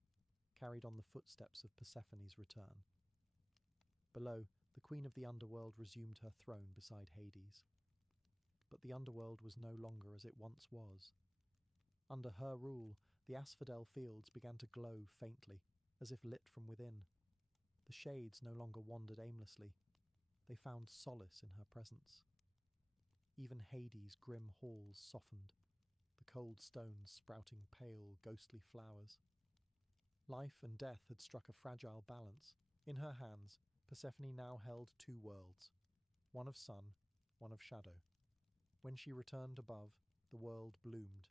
carried on the footsteps of Persephone's return. Below, the queen of the underworld resumed her throne beside Hades. But the underworld was no longer as it once was. Under her rule, the asphodel fields began to glow faintly, as if lit from within. The shades no longer wandered aimlessly. They found solace in her presence. Even Hades' grim halls softened, the cold stones sprouting pale, ghostly flowers. Life and death had struck a fragile balance. In her hands, Persephone now held 2 worlds, one of sun, one of shadow. When she returned above, the world bloomed.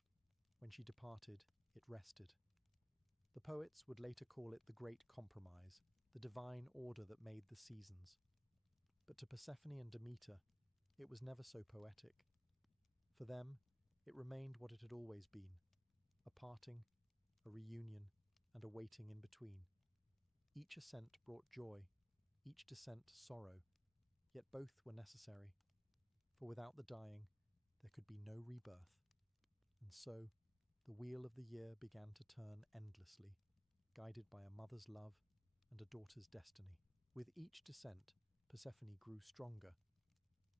When she departed, it rested. The poets would later call it the Great Compromise, the divine order that made the seasons. But to Persephone and Demeter, it was never so poetic. For them, it remained what it had always been, a parting, a reunion, and a waiting in between. Each ascent brought joy, each descent sorrow, yet both were necessary, for without the dying, there could be no rebirth. And so, the wheel of the year began to turn endlessly, guided by a mother's love and a daughter's destiny. With each descent, Persephone grew stronger.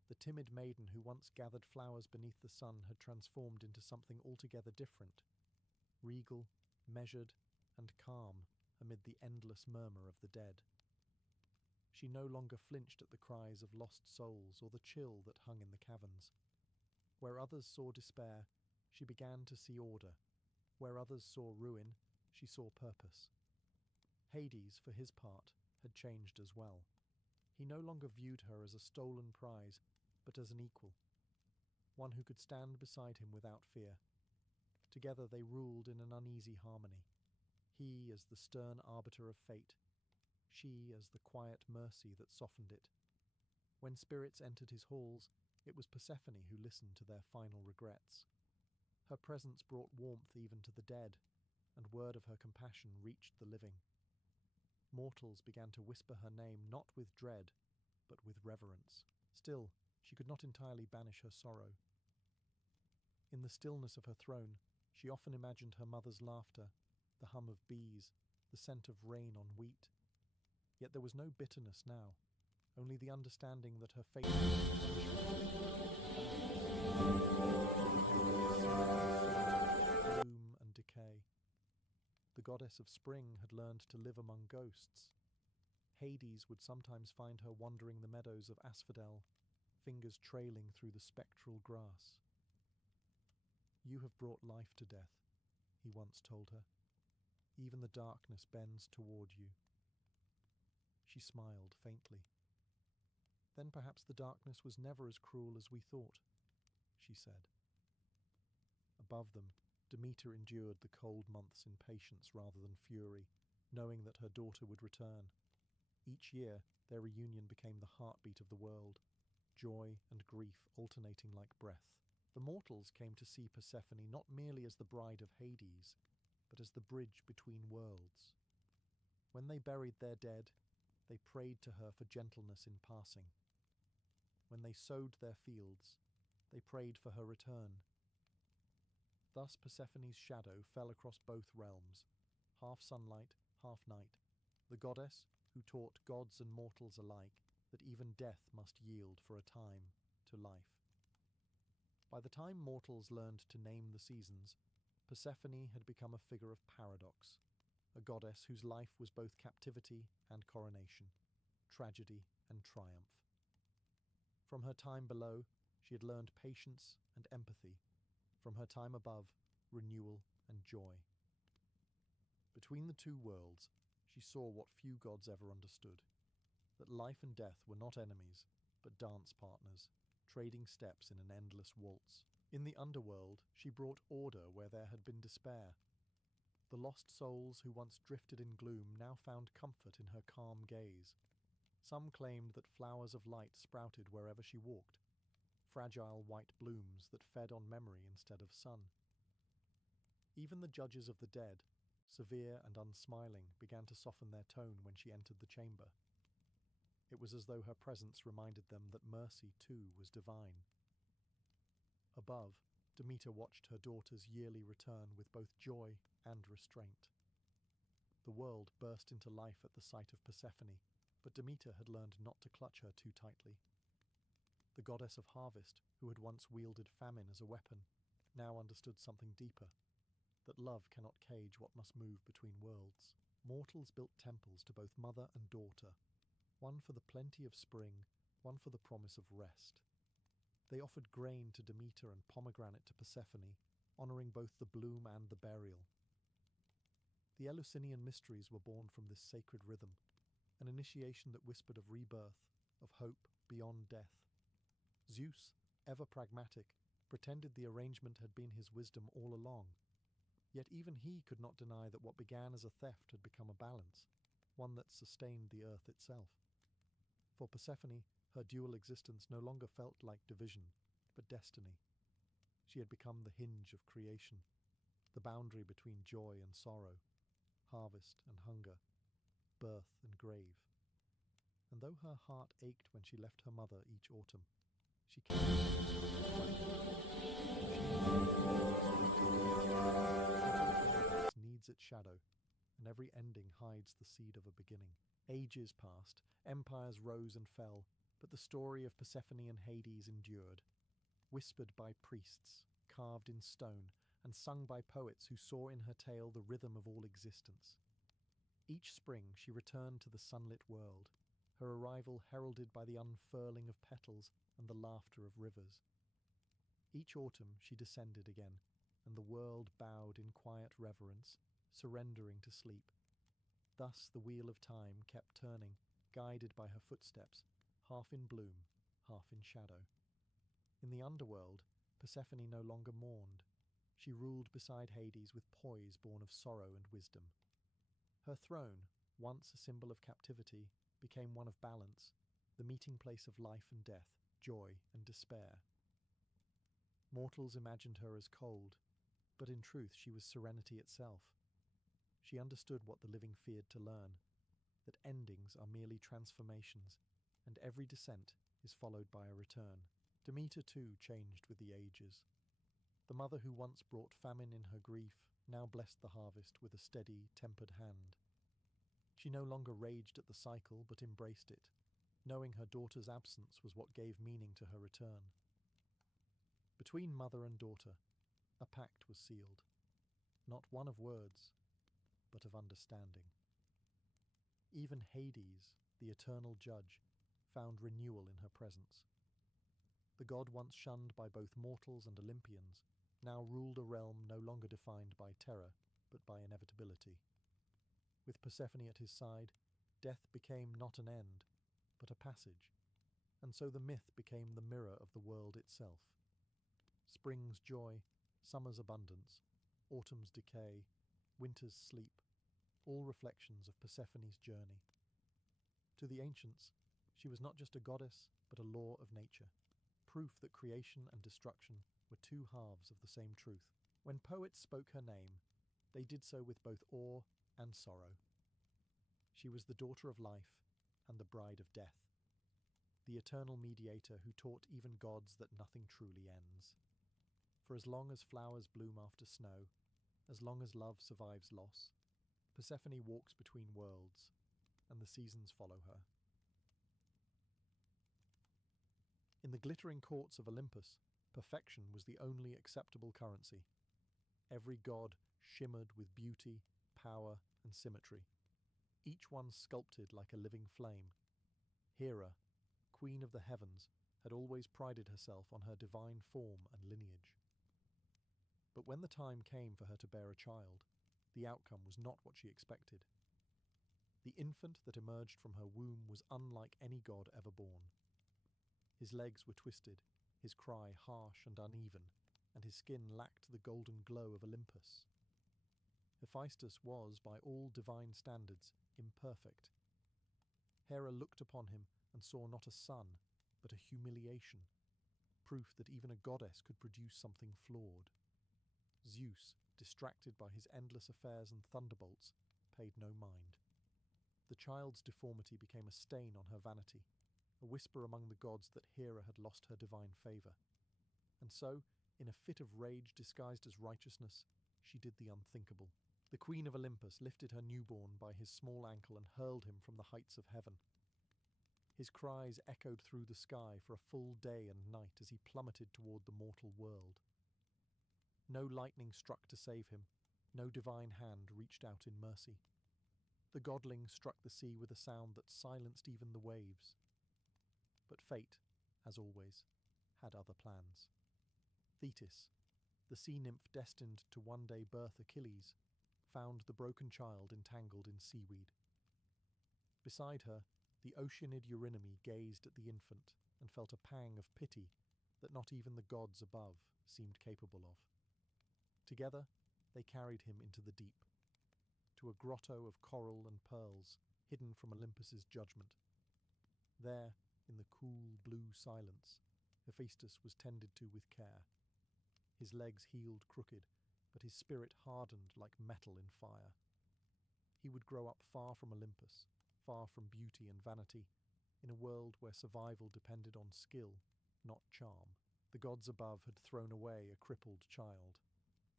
The timid maiden who once gathered flowers beneath the sun had transformed into something altogether different. regal, measured, and calm amid the endless murmur of the dead. She no longer flinched at the cries of lost souls or the chill that hung in the caverns. Where others saw despair, she began to see order. Where others saw ruin, she saw purpose. Hades, for his part, had changed as well. He no longer viewed her as a stolen prize, but as an equal, one who could stand beside him without fear. Together they ruled in an uneasy harmony, he as the stern arbiter of fate, she as the quiet mercy that softened it. When spirits entered his halls, it was Persephone who listened to their final regrets. Her presence brought warmth even to the dead, and word of her compassion reached the living. Mortals began to whisper her name not with dread, but with reverence. Still, she could not entirely banish her sorrow. In the stillness of her throne, she often imagined her mother's laughter, the hum of bees, the scent of rain on wheat. Yet there was no bitterness now, only the understanding that her fate gloom and decay. The goddess of spring had learned to live among ghosts. Hades would sometimes find her wandering the meadows of asphodel, fingers trailing through the spectral grass. "You have brought life to death," he once told her. "Even the darkness bends toward you." She smiled faintly. "Then perhaps the darkness was never as cruel as we thought," she said. Above them, Demeter endured the cold months in patience rather than fury, knowing that her daughter would return. Each year, their reunion became the heartbeat of the world, joy and grief alternating like breath. The mortals came to see Persephone not merely as the bride of Hades, but as the bridge between worlds. When they buried their dead, they prayed to her for gentleness in passing. When they sowed their fields, they prayed for her return. Thus Persephone's shadow fell across both realms, half sunlight, half night, the goddess who taught gods and mortals alike that even death must yield for a time to life. By the time mortals learned to name the seasons, Persephone had become a figure of paradox, a goddess whose life was both captivity and coronation, tragedy and triumph. From her time below, she had learned patience and empathy. From her time above, renewal and joy. Between the two worlds, she saw what few gods ever understood, that life and death were not enemies, but dance partners, trading steps in an endless waltz. In the underworld, she brought order where there had been despair. The lost souls who once drifted in gloom now found comfort in her calm gaze. Some claimed that flowers of light sprouted wherever she walked, fragile white blooms that fed on memory instead of sun. Even the judges of the dead, severe and unsmiling, began to soften their tone when she entered the chamber. It was as though her presence reminded them that mercy too was divine. Above, Demeter watched her daughter's yearly return with both joy and restraint. The world burst into life at the sight of Persephone, but Demeter had learned not to clutch her too tightly. The goddess of harvest, who had once wielded famine as a weapon, now understood something deeper, that love cannot cage what must move between worlds. Mortals built temples to both mother and daughter, one for the plenty of spring, one for the promise of rest. They offered grain to Demeter and pomegranate to Persephone, honouring both the bloom and the burial. The Eleusinian mysteries were born from this sacred rhythm, an initiation that whispered of rebirth, of hope beyond death. Zeus, ever pragmatic, pretended the arrangement had been his wisdom all along. Yet even he could not deny that what began as a theft had become a balance, one that sustained the earth itself. For Persephone, her dual existence no longer felt like division, but destiny. She had become the hinge of creation, the boundary between joy and sorrow, harvest and hunger, birth and grave. And though her heart ached when she left her mother each autumn, she needs its shadow, and every ending hides the seed of a beginning. Ages passed, empires rose and fell, but the story of Persephone and Hades endured, whispered by priests, carved in stone, and sung by poets who saw in her tale the rhythm of all existence. Each spring she returned to the sunlit world, her arrival heralded by the unfurling of petals and the laughter of rivers. Each autumn she descended again, and the world bowed in quiet reverence, surrendering to sleep. Thus the wheel of time kept turning, guided by her footsteps, half in bloom, half in shadow. In the underworld, Persephone no longer mourned. She ruled beside Hades with poise born of sorrow and wisdom. Her throne, once a symbol of captivity, became one of balance, the meeting place of life and death, joy and despair. Mortals imagined her as cold, but in truth she was serenity itself. She understood what the living feared to learn, that endings are merely transformations, and every descent is followed by a return. Demeter too changed with the ages. The mother who once brought famine in her grief now blessed the harvest with a steady, tempered hand. She no longer raged at the cycle, but embraced it, knowing her daughter's absence was what gave meaning to her return. Between mother and daughter, a pact was sealed, not one of words, but of understanding. Even Hades, the eternal judge, found renewal in her presence. The god once shunned by both mortals and Olympians now ruled a realm no longer defined by terror, but by inevitability. With Persephone at his side, death became not an end, but a passage, and so the myth became the mirror of the world itself. Spring's joy, summer's abundance, autumn's decay, winter's sleep, all reflections of Persephone's journey. To the ancients, she was not just a goddess, but a law of nature, proof that creation and destruction were two halves of the same truth. When poets spoke her name, they did so with both awe and sorrow. She was the daughter of life and the bride of death, the eternal mediator who taught even gods that nothing truly ends. For as long as flowers bloom after snow, as long as love survives loss, Persephone walks between worlds, and the seasons follow her. In the glittering courts of Olympus, perfection was the only acceptable currency. Every god shimmered with beauty, power, and symmetry, each one sculpted like a living flame. Hera, queen of the heavens, had always prided herself on her divine form and lineage. But when the time came for her to bear a child, the outcome was not what she expected. The infant that emerged from her womb was unlike any god ever born. His legs were twisted, his cry harsh and uneven, and his skin lacked the golden glow of Olympus. Hephaestus was, by all divine standards, imperfect. Hera looked upon him and saw not a son, but a humiliation, proof that even a goddess could produce something flawed. Zeus, distracted by his endless affairs and thunderbolts, paid no mind. The child's deformity became a stain on her vanity, a whisper among the gods that Hera had lost her divine favour. And so, in a fit of rage disguised as righteousness, she did the unthinkable. The queen of Olympus lifted her newborn by his small ankle and hurled him from the heights of heaven. His cries echoed through the sky for a full day and night as he plummeted toward the mortal world. No lightning struck to save him, no divine hand reached out in mercy. The godling struck the sea with a sound that silenced even the waves. But fate, as always, had other plans. Thetis, the sea nymph destined to one day birth Achilles, found the broken child entangled in seaweed. Beside her, the Oceanid Eurydice gazed at the infant and felt a pang of pity that not even the gods above seemed capable of. Together, they carried him into the deep, to a grotto of coral and pearls hidden from Olympus's judgment. There, in the cool blue silence, Hephaestus was tended to with care. His legs healed crooked, but his spirit hardened like metal in fire. He would grow up far from Olympus, far from beauty and vanity, in a world where survival depended on skill, not charm. The gods above had thrown away a crippled child.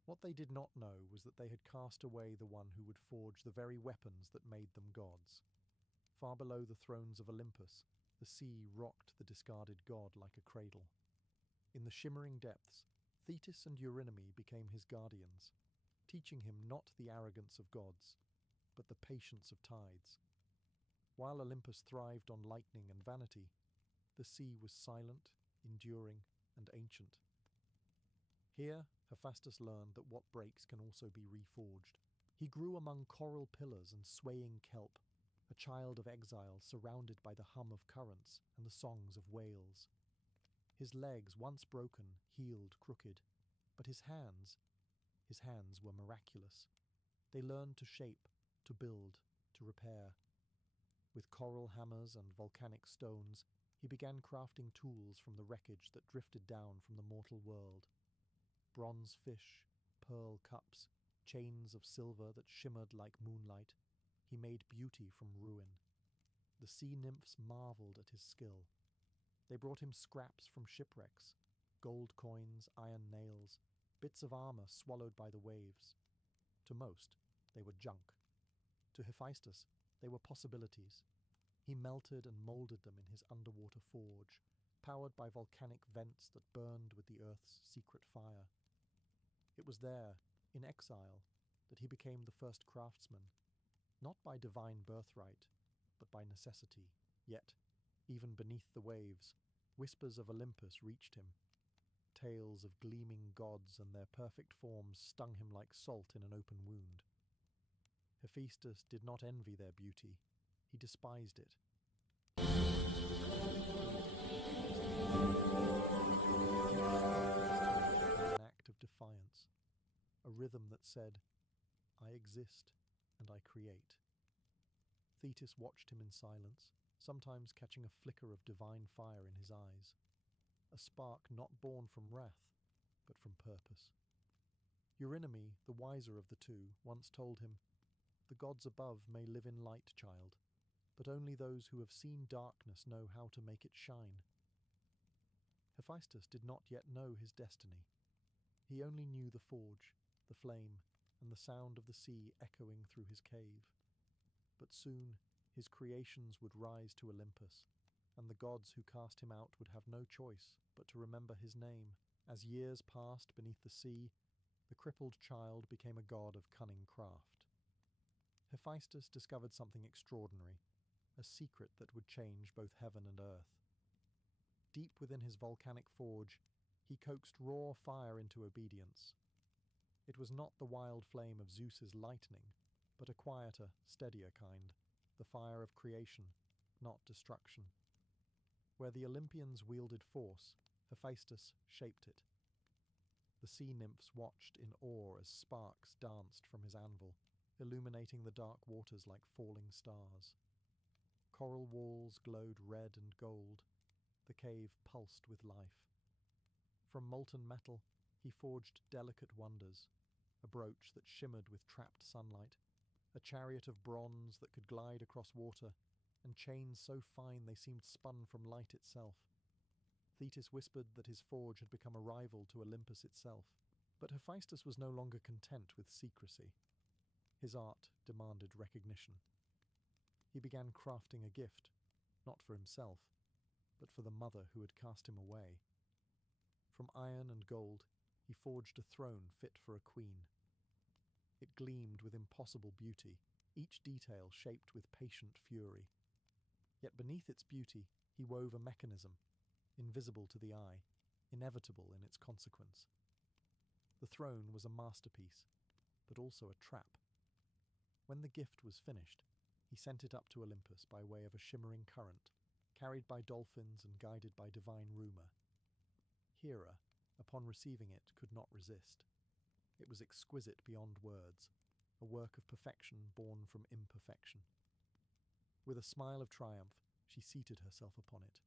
What they did not know was that they had cast away the one who would forge the very weapons that made them gods. Far below the thrones of Olympus, the sea rocked the discarded god like a cradle. In the shimmering depths, Thetis and Eurydice became his guardians, teaching him not the arrogance of gods, but the patience of tides. While Olympus thrived on lightning and vanity, the sea was silent, enduring, and ancient. Here, Hephaestus learned that what breaks can also be reforged. He grew among coral pillars and swaying kelp, a child of exile surrounded by the hum of currents and the songs of whales. His legs, once broken, healed crooked, but his hands were miraculous. They learned to shape, to build, to repair. With coral hammers and volcanic stones, he began crafting tools from the wreckage that drifted down from the mortal world. Bronze fish, pearl cups, chains of silver that shimmered like moonlight, he made beauty from ruin. The sea nymphs marveled at his skill. They brought him scraps from shipwrecks, gold coins, iron nails, bits of armor swallowed by the waves. To most, they were junk. To Hephaestus, they were possibilities. He melted and molded them in his underwater forge, powered by volcanic vents that burned with the earth's secret fire. It was there, in exile, that he became the first craftsman, not by divine birthright, but by necessity. Yet, even beneath the waves, whispers of Olympus reached him. Tales of gleaming gods and their perfect forms stung him like salt in an open wound. Hephaestus did not envy their beauty. He despised it. An act of defiance, a rhythm that said, "I exist and I create." Thetis watched him in silence, sometimes catching a flicker of divine fire in his eyes, a spark not born from wrath, but from purpose. Eurydice, the wiser of the two, once told him, "The gods above may live in light, child, but only those who have seen darkness know how to make it shine." Hephaestus did not yet know his destiny. He only knew the forge, the flame, and the sound of the sea echoing through his cave. But soon his creations would rise to Olympus, and the gods who cast him out would have no choice but to remember his name. As years passed beneath the sea, the crippled child became a god of cunning craft. Hephaestus discovered something extraordinary, a secret that would change both heaven and earth. Deep within his volcanic forge, he coaxed raw fire into obedience. It was not the wild flame of Zeus's lightning, but a quieter, steadier kind, the fire of creation, not destruction. Where the Olympians wielded force, Hephaestus shaped it. The sea nymphs watched in awe as sparks danced from his anvil, illuminating the dark waters like falling stars. Coral walls glowed red and gold. The cave pulsed with life. From molten metal, he forged delicate wonders, a brooch that shimmered with trapped sunlight, a chariot of bronze that could glide across water, and chains so fine they seemed spun from light itself. Thetis whispered that his forge had become a rival to Olympus itself. But Hephaestus was no longer content with secrecy. His art demanded recognition. He began crafting a gift, not for himself, but for the mother who had cast him away. From iron and gold, he forged a throne fit for a queen. It gleamed with impossible beauty, each detail shaped with patient fury. Yet beneath its beauty, he wove a mechanism, invisible to the eye, inevitable in its consequence. The throne was a masterpiece, but also a trap. When the gift was finished, he sent it up to Olympus by way of a shimmering current, carried by dolphins and guided by divine rumor. Hera, upon receiving it, could not resist. It was exquisite beyond words, a work of perfection born from imperfection. With a smile of triumph, she seated herself upon it.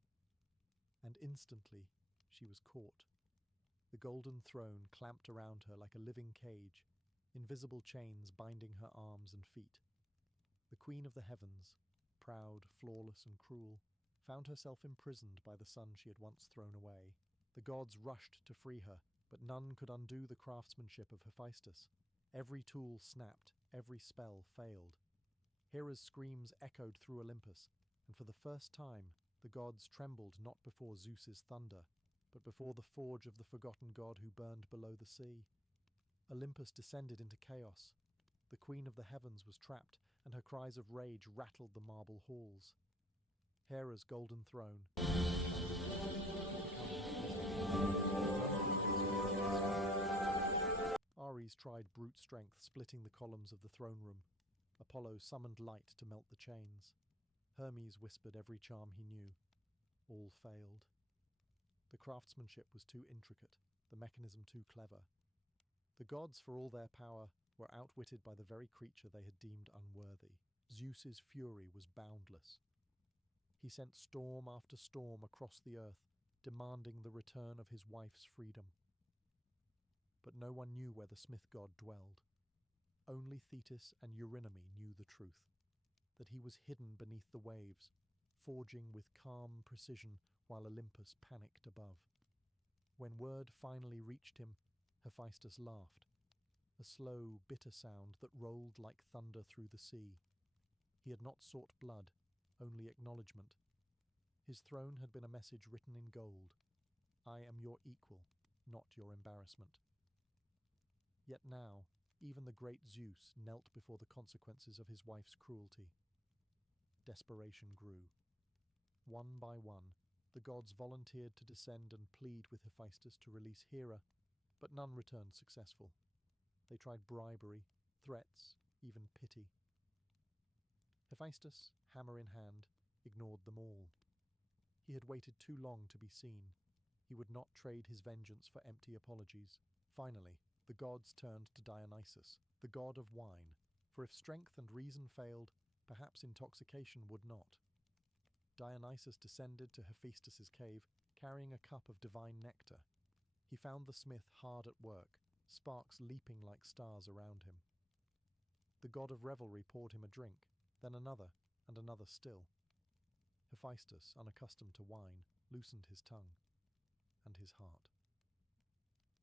And instantly, she was caught. The golden throne clamped around her like a living cage, invisible chains binding her arms and feet. The queen of the heavens, proud, flawless, and cruel, found herself imprisoned by the son she had once thrown away. The gods rushed to free her, but none could undo the craftsmanship of Hephaestus. Every tool snapped, every spell failed. Hera's screams echoed through Olympus, and for the first time, the gods trembled not before Zeus's thunder, But before the forge of the forgotten god who burned below the sea, Olympus descended into chaos. The queen of the heavens was trapped, and her cries of rage rattled the marble halls. Hera's golden throne. Ares tried brute strength, splitting the columns of the throne room. Apollo summoned light to melt the chains. Hermes whispered every charm he knew. All failed. The craftsmanship was too intricate, the mechanism too clever. The gods, for all their power, were outwitted by the very creature they had deemed unworthy. Zeus's fury was boundless. He sent storm after storm across the earth, demanding the return of his wife's freedom. But no one knew where the smith god dwelled. Only Thetis and Eurydice knew the truth, that he was hidden beneath the waves, forging with calm precision while Olympus panicked above. When word finally reached him, Hephaestus laughed, a slow, bitter sound that rolled like thunder through the sea. He had not sought blood, only acknowledgement. His throne had been a message written in gold. I am your equal, not your embarrassment. Yet now, even the great Zeus knelt before the consequences of his wife's cruelty. Desperation grew. One by one, the gods volunteered to descend and plead with Hephaestus to release Hera, but none returned successful. They tried bribery, threats, even pity. Hephaestus, hammer in hand, ignored them all. He had waited too long to be seen. He would not trade his vengeance for empty apologies. Finally, the gods turned to Dionysus, the god of wine, for if strength and reason failed, perhaps intoxication would not. Dionysus descended to Hephaestus's cave, carrying a cup of divine nectar. He found the smith hard at work, sparks leaping like stars around him. The god of revelry poured him a drink, then another, and another still. Hephaestus, unaccustomed to wine, loosened his tongue and his heart.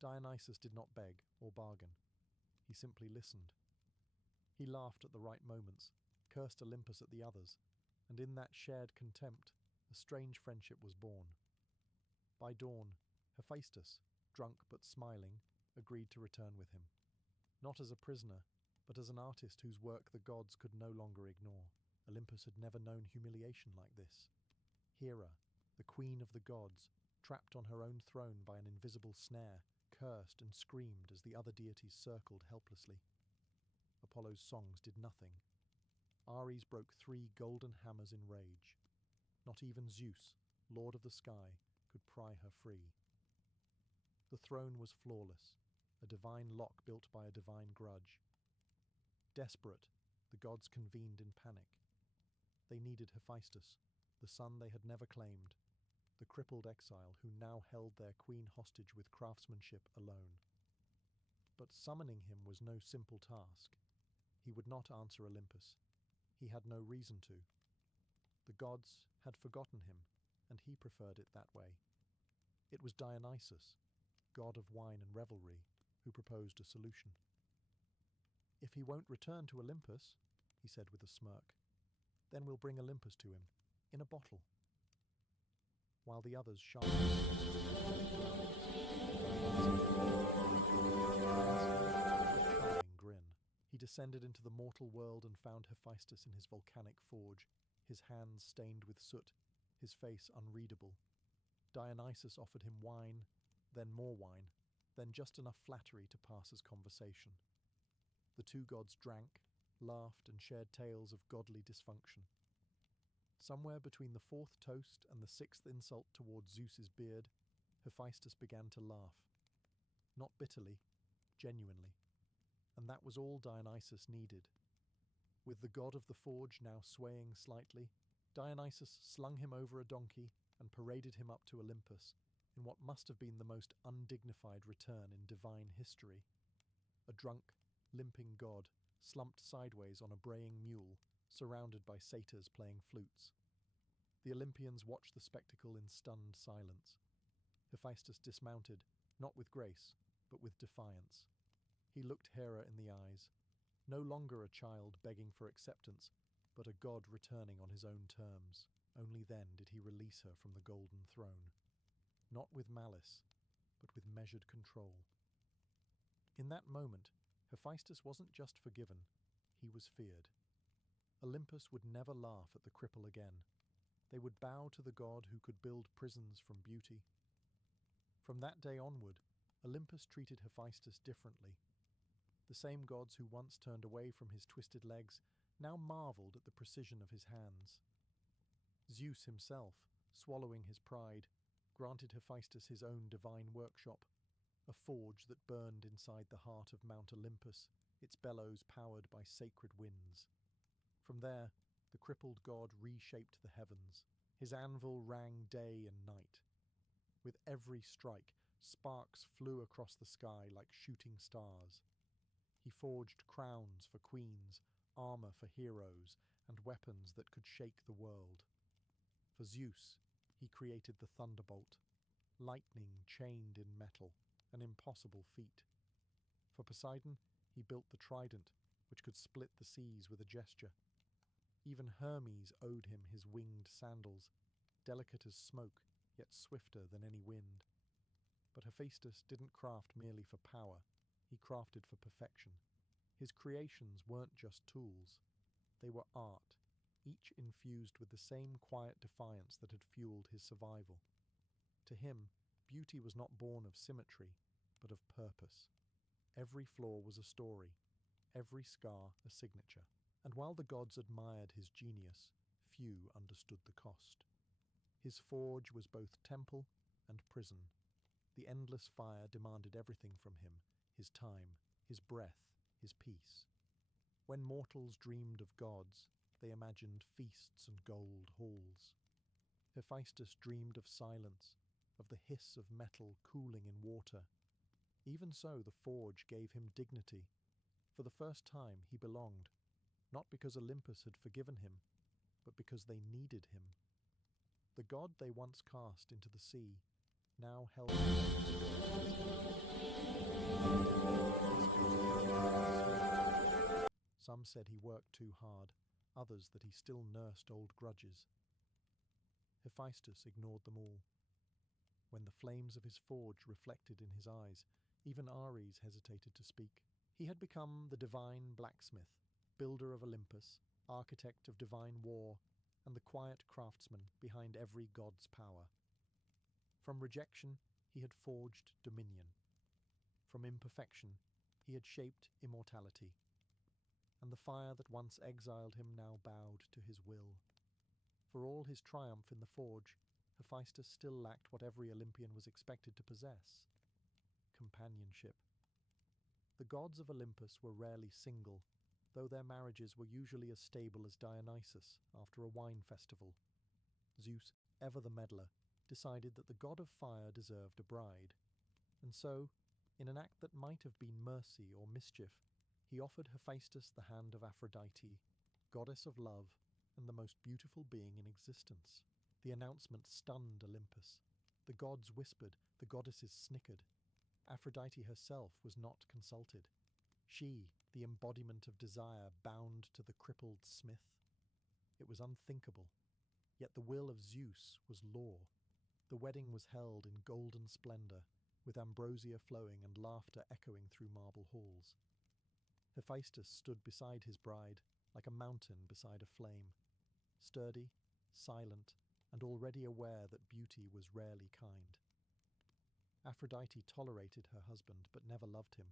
Dionysus did not beg or bargain. He simply listened. He laughed at the right moments, cursed Olympus at the others, and in that shared contempt, a strange friendship was born. By dawn, Hephaestus, drunk but smiling, agreed to return with him. Not as a prisoner, but as an artist whose work the gods could no longer ignore. Olympus had never known humiliation like this. Hera, the queen of the gods, trapped on her own throne by an invisible snare, cursed and screamed as the other deities circled helplessly. Apollo's songs did nothing. Ares broke 3 golden hammers in rage. Not even Zeus, lord of the sky, could pry her free. The throne was flawless, a divine lock built by a divine grudge. Desperate, the gods convened in panic. They needed Hephaestus, the son they had never claimed, the crippled exile who now held their queen hostage with craftsmanship alone. But summoning him was no simple task. He would not answer Olympus. He had no reason to. The gods had forgotten him, and he preferred it that way. It was Dionysus, god of wine and revelry, who proposed a solution. If he won't return to Olympus, he said with a smirk, then we'll bring Olympus to him, in a bottle. While the others shied. Charming grin. He descended into the mortal world and found Hephaestus in his volcanic forge, his hands stained with soot, his face unreadable. Dionysus offered him wine, then more wine, then just enough flattery to pass as conversation. The two gods drank, laughed, and shared tales of godly dysfunction. Somewhere between the 4th toast and the 6th insult toward Zeus's beard, Hephaestus began to laugh. Not bitterly, genuinely. And that was all Dionysus needed. With the god of the forge now swaying slightly, Dionysus slung him over a donkey and paraded him up to Olympus, in what must have been the most undignified return in divine history. A drunk, limping god, slumped sideways on a braying mule, surrounded by satyrs playing flutes. The Olympians watched the spectacle in stunned silence. Hephaestus dismounted, not with grace, but with defiance. He looked Hera in the eyes, no longer a child begging for acceptance, but a god returning on his own terms. Only then did he release her from the golden throne. not with malice, but with measured control. In that moment, Hephaestus wasn't just forgiven, he was feared. Olympus would never laugh at the cripple again. They would bow to the god who could build prisons from beauty. From that day onward, Olympus treated Hephaestus differently. The same gods who once turned away from his twisted legs now marveled at the precision of his hands. Zeus himself, swallowing his pride, granted Hephaestus his own divine workshop, a forge that burned inside the heart of Mount Olympus, its bellows powered by sacred winds. From there, the crippled god reshaped the heavens. His anvil rang day and night. With every strike, sparks flew across the sky like shooting stars. He forged crowns for queens, armor for heroes, and weapons that could shake the world. For Zeus, he created the thunderbolt, lightning chained in metal, an impossible feat. For Poseidon, he built the trident, which could split the seas with a gesture. Even Hermes owed him his winged sandals, delicate as smoke, yet swifter than any wind. But Hephaestus didn't craft merely for power, he crafted for perfection. His creations weren't just tools, they were art, each infused with the same quiet defiance that had fueled his survival. To him, beauty was not born of symmetry, but of purpose. Every flaw was a story, every scar a signature. And while the gods admired his genius, few understood the cost. His forge was both temple and prison. The endless fire demanded everything from him, his time, his breath, his peace. When mortals dreamed of gods, they imagined feasts and gold halls. Hephaestus dreamed of silence, of the hiss of metal cooling in water. Even so, the forge gave him dignity. For the first time, he belonged, not because Olympus had forgiven him, but because they needed him. The god they once cast into the sea now held Some said he worked too hard, others that he still nursed old grudges. Hephaestus ignored them all. When the flames of his forge reflected in his eyes, even Ares hesitated to speak. He had become the divine blacksmith, builder of Olympus, architect of divine war, and the quiet craftsman behind every god's power. From rejection, he had forged dominion. From imperfection, he had shaped immortality. And the fire that once exiled him now bowed to his will. For all his triumph in the forge, Hephaestus still lacked what every Olympian was expected to possess: companionship. The gods of Olympus were rarely single, though their marriages were usually as stable as Dionysus after a wine festival. Zeus, ever the meddler, decided that the god of fire deserved a bride, and so, in an act that might have been mercy or mischief, he offered Hephaestus the hand of Aphrodite, goddess of love and the most beautiful being in existence. The announcement stunned Olympus. The gods whispered, the goddesses snickered. Aphrodite herself was not consulted. She, the embodiment of desire, bound to the crippled smith. It was unthinkable. Yet the will of Zeus was law. The wedding was held in golden splendor, with ambrosia flowing and laughter echoing through marble halls. Hephaestus stood beside his bride, like a mountain beside a flame, sturdy, silent, and already aware that beauty was rarely kind. Aphrodite tolerated her husband, but never loved him.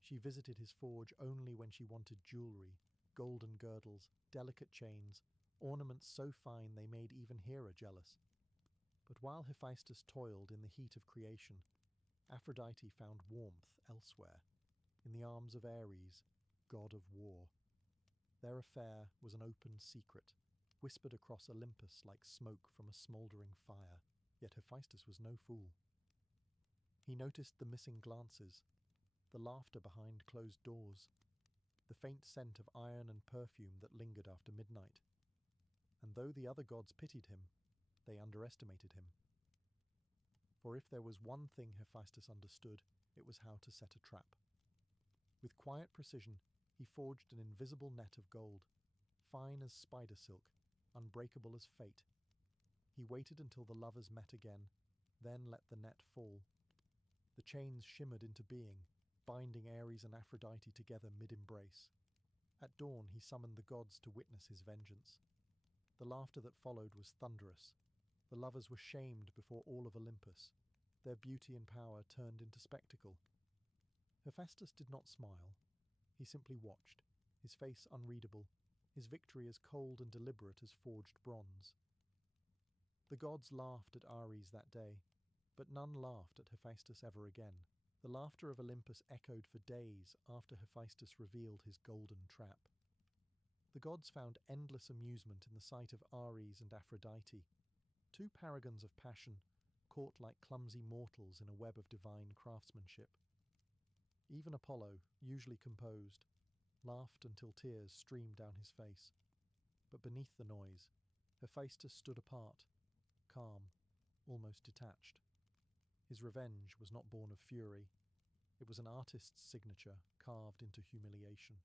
She visited his forge only when she wanted jewelry, golden girdles, delicate chains, ornaments so fine they made even Hera jealous. But while Hephaestus toiled in the heat of creation, Aphrodite found warmth elsewhere, in the arms of Ares, god of war. Their affair was an open secret, whispered across Olympus like smoke from a smouldering fire, yet Hephaestus was no fool. He noticed the missing glances, the laughter behind closed doors, the faint scent of iron and perfume that lingered after midnight. And though the other gods pitied him, they underestimated him. For if there was one thing Hephaestus understood, it was how to set a trap. With quiet precision, he forged an invisible net of gold, fine as spider silk, unbreakable as fate. He waited until the lovers met again, then let the net fall. The chains shimmered into being, binding Ares and Aphrodite together mid-embrace. At dawn he summoned the gods to witness his vengeance. The laughter that followed was thunderous. The lovers were shamed before all of Olympus. Their beauty and power turned into spectacle. Hephaestus did not smile. He simply watched, his face unreadable, his victory as cold and deliberate as forged bronze. The gods laughed at Ares that day, but none laughed at Hephaestus ever again. The laughter of Olympus echoed for days after Hephaestus revealed his golden trap. The gods found endless amusement in the sight of Ares and Aphrodite, two paragons of passion, caught like clumsy mortals in a web of divine craftsmanship. Even Apollo, usually composed, laughed until tears streamed down his face. But beneath the noise, Hephaestus stood apart, calm, almost detached. His revenge was not born of fury. It was an artist's signature carved into humiliation.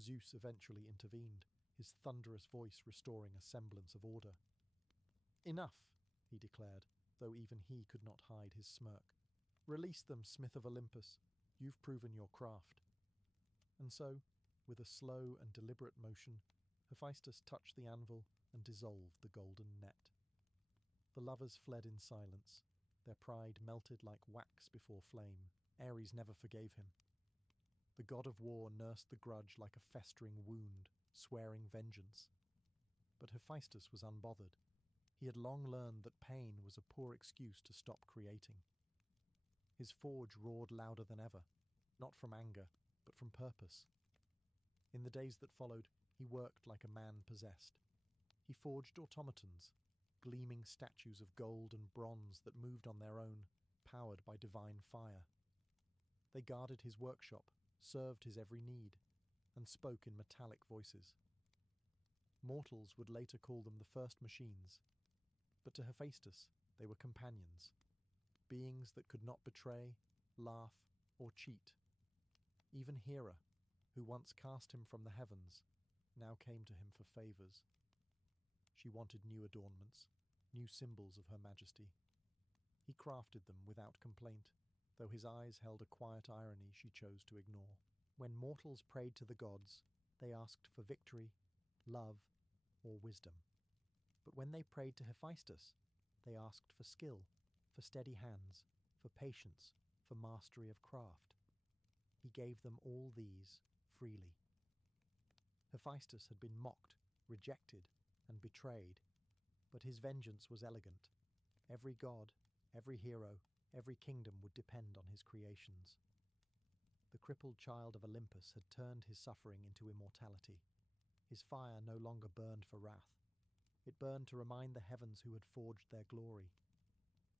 Zeus eventually intervened, his thunderous voice restoring a semblance of order. "Enough," he declared, though even he could not hide his smirk. "Release them, smith of Olympus. You've proven your craft." And so, with a slow and deliberate motion, Hephaestus touched the anvil and dissolved the golden net. The lovers fled in silence, their pride melted like wax before flame. Ares never forgave him. The god of war nursed the grudge like a festering wound, swearing vengeance. But Hephaestus was unbothered. He had long learned that pain was a poor excuse to stop creating. His forge roared louder than ever, not from anger, but from purpose. In the days that followed, he worked like a man possessed. He forged automatons, gleaming statues of gold and bronze that moved on their own, powered by divine fire. They guarded his workshop, served his every need, and spoke in metallic voices. Mortals would later call them the first machines, but to Hephaestus they were companions, beings that could not betray, laugh, or cheat. Even Hera, who once cast him from the heavens, now came to him for favours. She wanted new adornments, new symbols of her majesty. He crafted them without complaint, though his eyes held a quiet irony she chose to ignore. When mortals prayed to the gods, they asked for victory, love, or wisdom. But when they prayed to Hephaestus, they asked for skill, for steady hands, for patience, for mastery of craft. He gave them all these freely. Hephaestus had been mocked, rejected, and betrayed, but his vengeance was elegant. Every god, every hero, every kingdom would depend on his creations. The crippled child of Olympus had turned his suffering into immortality. His fire no longer burned for wrath. It burned to remind the heavens who had forged their glory.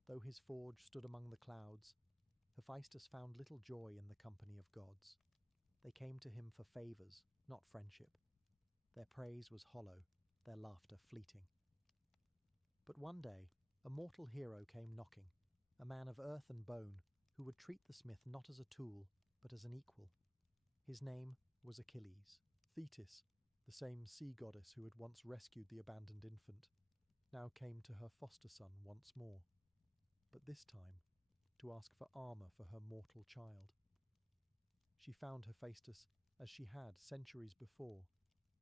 Though his forge stood among the clouds, Hephaestus found little joy in the company of gods. They came to him for favours, not friendship. Their praise was hollow, their laughter fleeting. But one day, a mortal hero came knocking, a man of earth and bone, who would treat the smith not as a tool, but as an equal. His name was Achilles. Thetis, the same sea goddess who had once rescued the abandoned infant, now came to her foster son once more, but this time to ask for armour for her mortal child. She found Hephaestus as she had centuries before,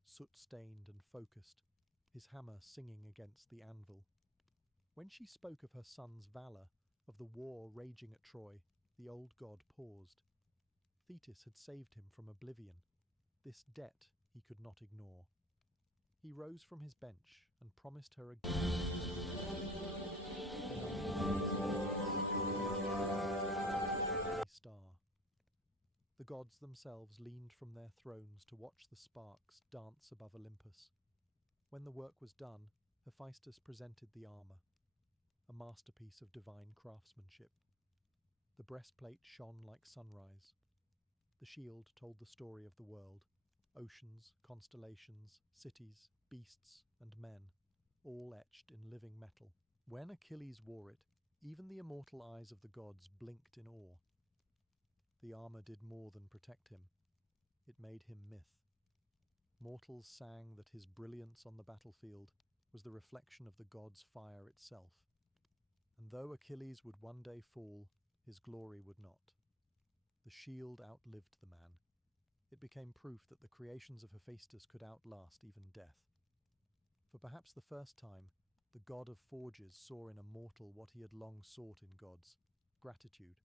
soot-stained and focused, his hammer singing against the anvil. When she spoke of her son's valour, of the war raging at Troy, the old god paused. Thetis had saved him from oblivion. This debt he could not ignore. He rose from his bench and promised her a star. The gods themselves leaned from their thrones to watch the sparks dance above Olympus. When the work was done, Hephaestus presented the armour, a masterpiece of divine craftsmanship. The breastplate shone like sunrise. The shield told the story of the world, oceans, constellations, cities, beasts, and men, all etched in living metal. When Achilles wore it, even the immortal eyes of the gods blinked in awe. The armour did more than protect him. It made him myth. Mortals sang that his brilliance on the battlefield was the reflection of the gods' fire itself. And though Achilles would one day fall, his glory would not. The shield outlived the man. It became proof that the creations of Hephaestus could outlast even death. For perhaps the first time, the god of forges saw in a mortal what he had long sought in gods: gratitude.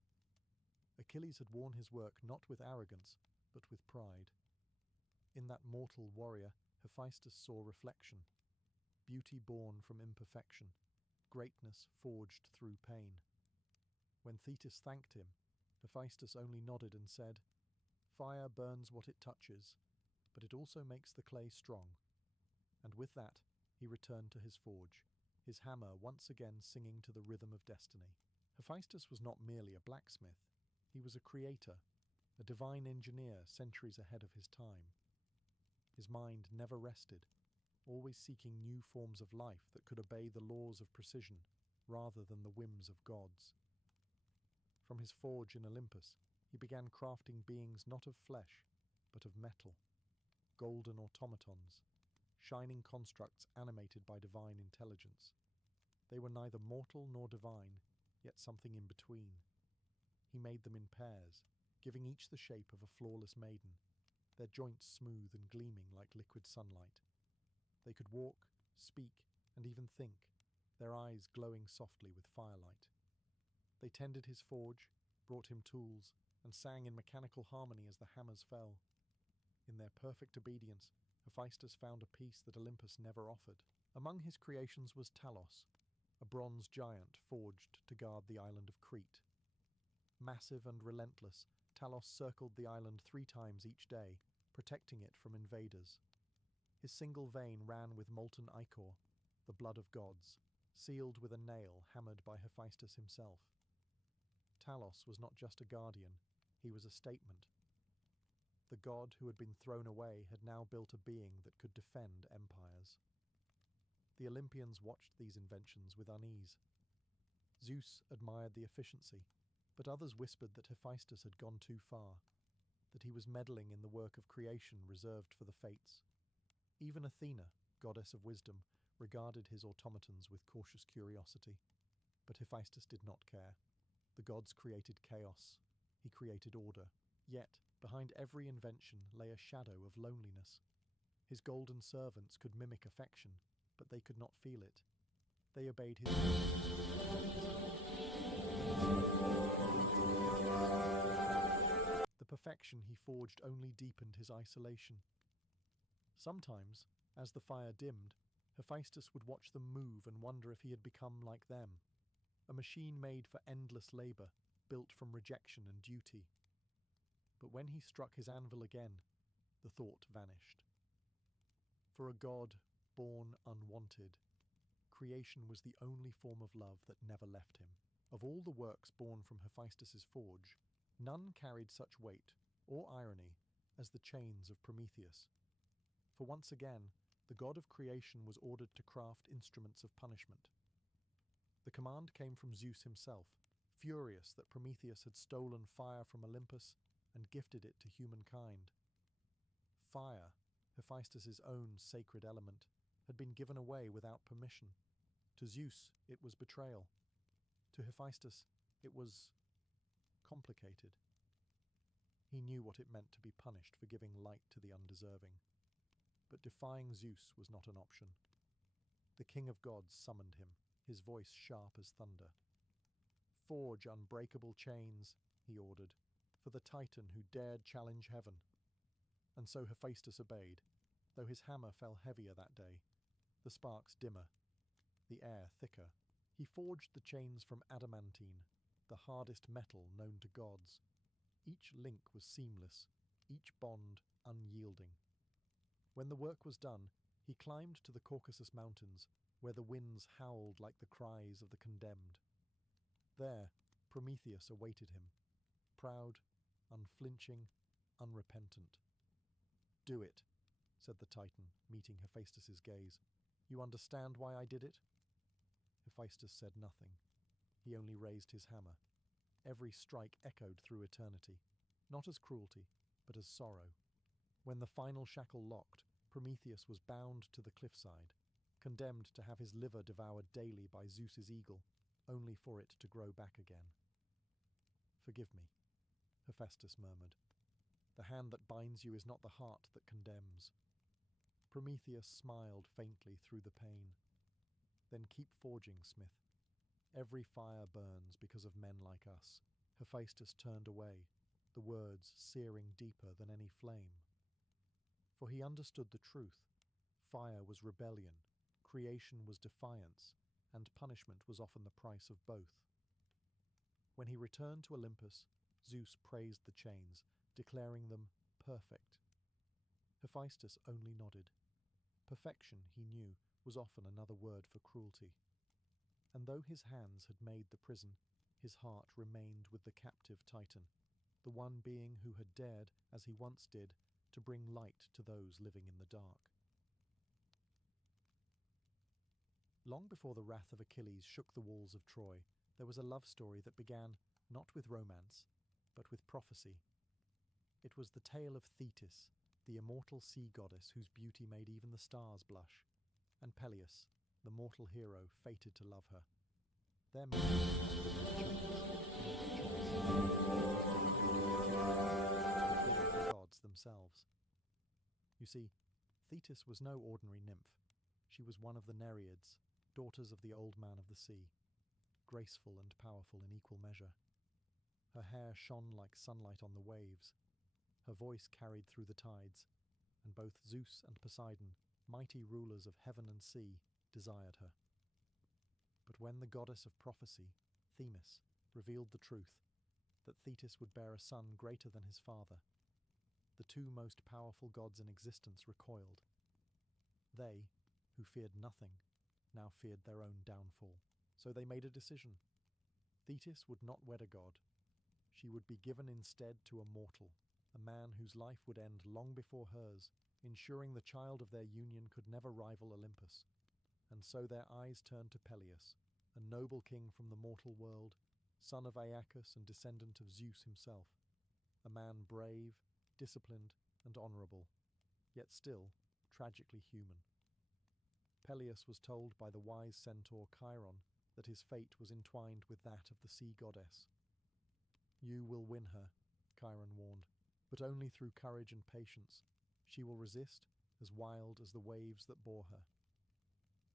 Achilles had worn his work not with arrogance, but with pride. In that mortal warrior, Hephaestus saw reflection, beauty born from imperfection, greatness forged through pain. When Thetis thanked him, Hephaestus only nodded and said, "Fire burns what it touches, but it also makes the clay strong." And with that, he returned to his forge, his hammer once again singing to the rhythm of destiny. Hephaestus was not merely a blacksmith. He was a creator, a divine engineer centuries ahead of his time. His mind never rested, always seeking new forms of life that could obey the laws of precision rather than the whims of gods. From his forge in Olympus, he began crafting beings not of flesh, but of metal, golden automatons, shining constructs animated by divine intelligence. They were neither mortal nor divine, yet something in between. He made them in pairs, giving each the shape of a flawless maiden, their joints smooth and gleaming like liquid sunlight. They could walk, speak, and even think, their eyes glowing softly with firelight. They tended his forge, brought him tools, and sang in mechanical harmony as the hammers fell. In their perfect obedience, Hephaestus found a peace that Olympus never offered. Among his creations was Talos, a bronze giant forged to guard the island of Crete. Massive and relentless, Talos circled the island 3 times each day, protecting it from invaders. His single vein ran with molten ichor, the blood of gods, sealed with a nail hammered by Hephaestus himself. Talos was not just a guardian, he was a statement. The god who had been thrown away had now built a being that could defend empires. The Olympians watched these inventions with unease. Zeus admired the efficiency, but others whispered that Hephaestus had gone too far, that he was meddling in the work of creation reserved for the fates. Even Athena, goddess of wisdom, regarded his automatons with cautious curiosity. But Hephaestus did not care. The gods created chaos. He created order. Yet, behind every invention lay a shadow of loneliness. His golden servants could mimic affection, but they could not feel it. They obeyed his The perfection he forged only deepened his isolation. Sometimes, as the fire dimmed, Hephaestus would watch them move and wonder if he had become like them, a machine made for endless labor, built from rejection and duty. But when he struck his anvil again, the thought vanished. For a god born unwanted, creation was the only form of love that never left him. Of all the works born from Hephaestus's forge, none carried such weight or irony as the chains of Prometheus. For once again, the god of creation was ordered to craft instruments of punishment. The command came from Zeus himself, furious that Prometheus had stolen fire from Olympus and gifted it to humankind. Fire, Hephaestus's own sacred element, had been given away without permission. To Zeus, it was betrayal. To Hephaestus, it was complicated. He knew what it meant to be punished for giving light to the undeserving. But defying Zeus was not an option. The king of gods summoned him, his voice sharp as thunder. "Forge unbreakable chains," he ordered, "for the Titan who dared challenge heaven." And so Hephaestus obeyed, though his hammer fell heavier that day, the sparks dimmer, the air thicker. He forged the chains from adamantine, the hardest metal known to gods. Each link was seamless, each bond unyielding. When the work was done, he climbed to the Caucasus Mountains, where the winds howled like the cries of the condemned. There, Prometheus awaited him, proud, unflinching, unrepentant. "Do it," said the Titan, meeting Hephaestus's gaze. "You understand why I did it?" Hephaestus said nothing. He only raised his hammer. Every strike echoed through eternity, not as cruelty, but as sorrow. When the final shackle locked, Prometheus was bound to the cliffside, condemned to have his liver devoured daily by Zeus's eagle. only for it to grow back again. "Forgive me," Hephaestus murmured. "The hand that binds you is not the heart that condemns." Prometheus smiled faintly through the pain. "Then keep forging, smith. Every fire burns because of men like us." Hephaestus turned away, the words searing deeper than any flame. For he understood the truth. Fire was rebellion, creation was defiance, and punishment was often the price of both. When he returned to Olympus, Zeus praised the chains, declaring them perfect. Hephaestus only nodded. Perfection, he knew, was often another word for cruelty. And though his hands had made the prison, his heart remained with the captive Titan, the one being who had dared, as he once did, to bring light to those living in the dark. Long before the wrath of Achilles shook the walls of Troy, there was a love story that began not with romance, but with prophecy. It was the tale of Thetis, the immortal sea goddess whose beauty made even the stars blush, and Peleus, the mortal hero fated to love her. Their marriage was the gods themselves. You see, Thetis was no ordinary nymph. She was one of the Nereids, daughters of the old man of the sea, graceful and powerful in equal measure. Her hair shone like sunlight on the waves. Her voice carried through the tides, and both Zeus and Poseidon, mighty rulers of heaven and sea, desired her. But when the goddess of prophecy, Themis, revealed the truth, that Thetis would bear a son greater than his father, the two most powerful gods in existence recoiled. They, who feared nothing, now feared their own downfall. So they made a decision. Thetis would not wed a god. She would be given instead to a mortal, a man whose life would end long before hers, ensuring the child of their union could never rival Olympus. And so their eyes turned to Peleus, a noble king from the mortal world, son of Aeacus and descendant of Zeus himself, a man brave, disciplined, and honourable, yet still tragically human. Peleus was told by the wise centaur Chiron that his fate was entwined with that of the sea goddess. "You will win her," Chiron warned, "but only through courage and patience. She will resist, as wild as the waves that bore her."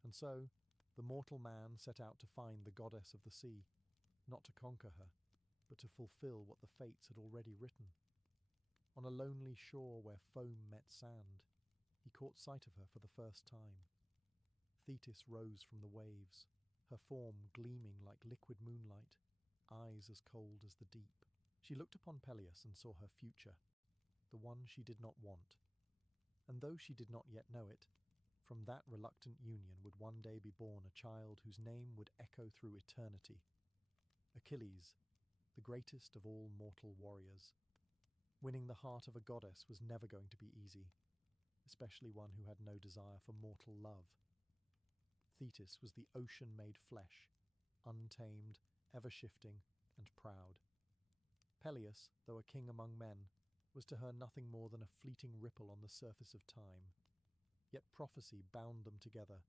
And so, the mortal man set out to find the goddess of the sea, not to conquer her, but to fulfill what the fates had already written. On a lonely shore where foam met sand, he caught sight of her for the first time. Thetis rose from the waves, her form gleaming like liquid moonlight, eyes as cold as the deep. She looked upon Peleus and saw her future, the one she did not want. And though she did not yet know it, from that reluctant union would one day be born a child whose name would echo through eternity. Achilles, the greatest of all mortal warriors. Winning the heart of a goddess was never going to be easy, especially one who had no desire for mortal love. Thetis was the ocean made flesh, untamed, ever-shifting, and proud. Peleus, though a king among men, was to her nothing more than a fleeting ripple on the surface of time. Yet prophecy bound them together,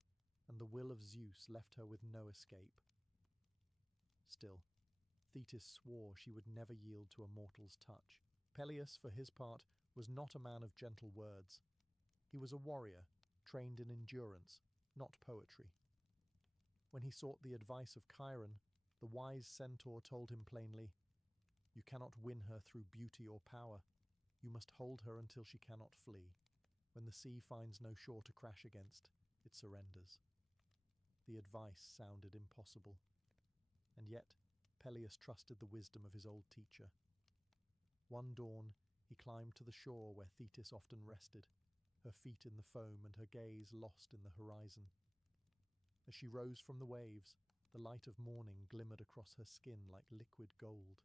and the will of Zeus left her with no escape. Still, Thetis swore she would never yield to a mortal's touch. Peleus, for his part, was not a man of gentle words. He was a warrior, trained in endurance, not poetry. When he sought the advice of Chiron, the wise centaur told him plainly, "You cannot win her through beauty or power. You must hold her until she cannot flee. When the sea finds no shore to crash against, it surrenders." The advice sounded impossible. And yet, Peleus trusted the wisdom of his old teacher. One dawn, he climbed to the shore where Thetis often rested, her feet in the foam and her gaze lost in the horizon. As she rose from the waves, the light of morning glimmered across her skin like liquid gold.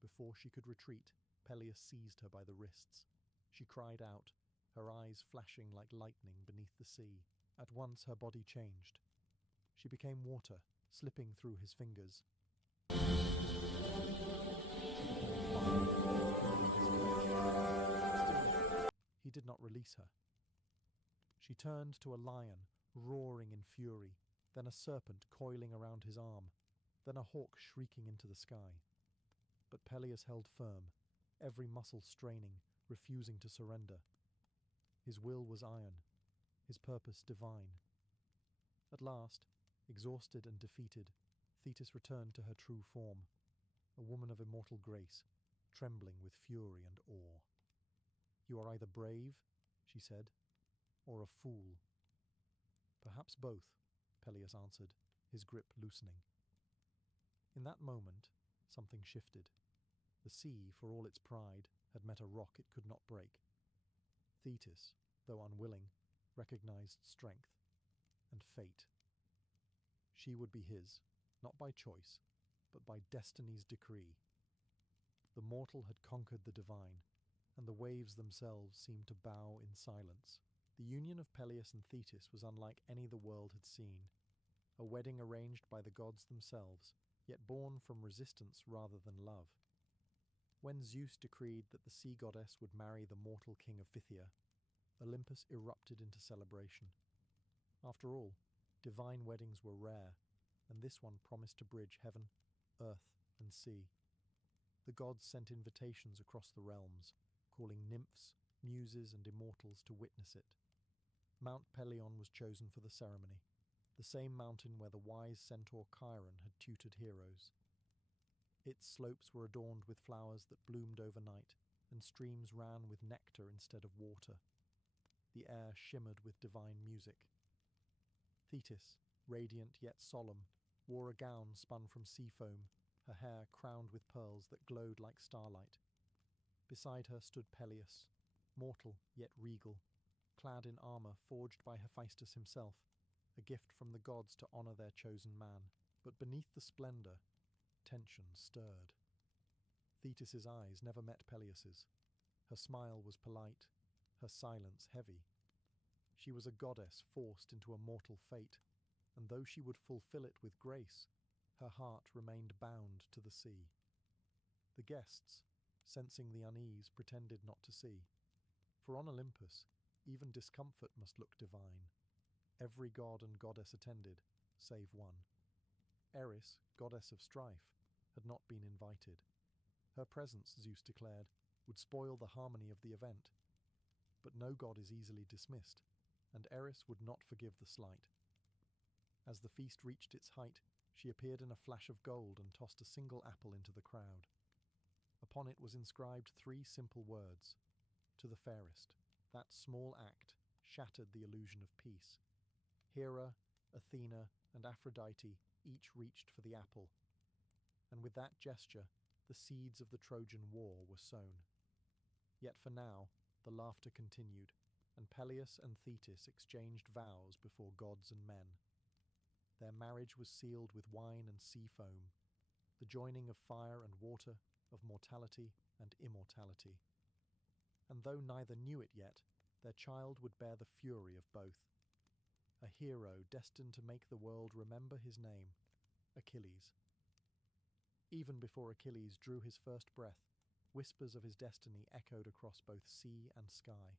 Before she could retreat, Peleus seized her by the wrists. She cried out, her eyes flashing like lightning beneath the sea. At once her body changed. She became water, slipping through his fingers. Still, he did not release her. She turned to a lion, roaring in fury, then a serpent coiling around his arm, then a hawk shrieking into the sky. But Peleus held firm, every muscle straining, refusing to surrender. His will was iron, his purpose divine. At last, exhausted and defeated, Thetis returned to her true form, a woman of immortal grace, trembling with fury and awe. "You are either brave," she said, "or a fool." "Perhaps both," Peleus answered, his grip loosening. In that moment, something shifted. The sea, for all its pride, had met a rock it could not break. Thetis, though unwilling, recognized strength and fate. She would be his, not by choice, but by destiny's decree. The mortal had conquered the divine, and the waves themselves seemed to bow in silence. The union of Peleus and Thetis was unlike any the world had seen, a wedding arranged by the gods themselves, yet born from resistance rather than love. When Zeus decreed that the sea goddess would marry the mortal king of Phthia, Olympus erupted into celebration. After all, divine weddings were rare, and this one promised to bridge heaven, earth, and sea. The gods sent invitations across the realms, calling nymphs, muses, and immortals to witness it. Mount Pelion was chosen for the ceremony, the same mountain where the wise centaur Chiron had tutored heroes. Its slopes were adorned with flowers that bloomed overnight, and streams ran with nectar instead of water. The air shimmered with divine music. Thetis, radiant yet solemn, wore a gown spun from sea foam, her hair crowned with pearls that glowed like starlight. Beside her stood Peleus, mortal yet regal, clad in armour forged by Hephaestus himself, a gift from the gods to honour their chosen man. But beneath the splendour, tension stirred. Thetis's eyes never met Peleus's. Her smile was polite, her silence heavy. She was a goddess forced into a mortal fate, and though she would fulfill it with grace, her heart remained bound to the sea. The guests, sensing the unease, pretended not to see. For on Olympus, even discomfort must look divine. Every god and goddess attended, save one. Eris, goddess of strife, had not been invited. Her presence, Zeus declared, would spoil the harmony of the event. But no god is easily dismissed, and Eris would not forgive the slight. As the feast reached its height, she appeared in a flash of gold and tossed a single apple into the crowd. Upon it was inscribed 3 simple words: "To the fairest." That small act shattered the illusion of peace. Hera, Athena, and Aphrodite each reached for the apple, and with that gesture, the seeds of the Trojan War were sown. Yet for now, the laughter continued, and Peleus and Thetis exchanged vows before gods and men. Their marriage was sealed with wine and sea foam, the joining of fire and water, of mortality and immortality. And though neither knew it yet, their child would bear the fury of both. A hero destined to make the world remember his name, Achilles. Even before Achilles drew his first breath, whispers of his destiny echoed across both sea and sky.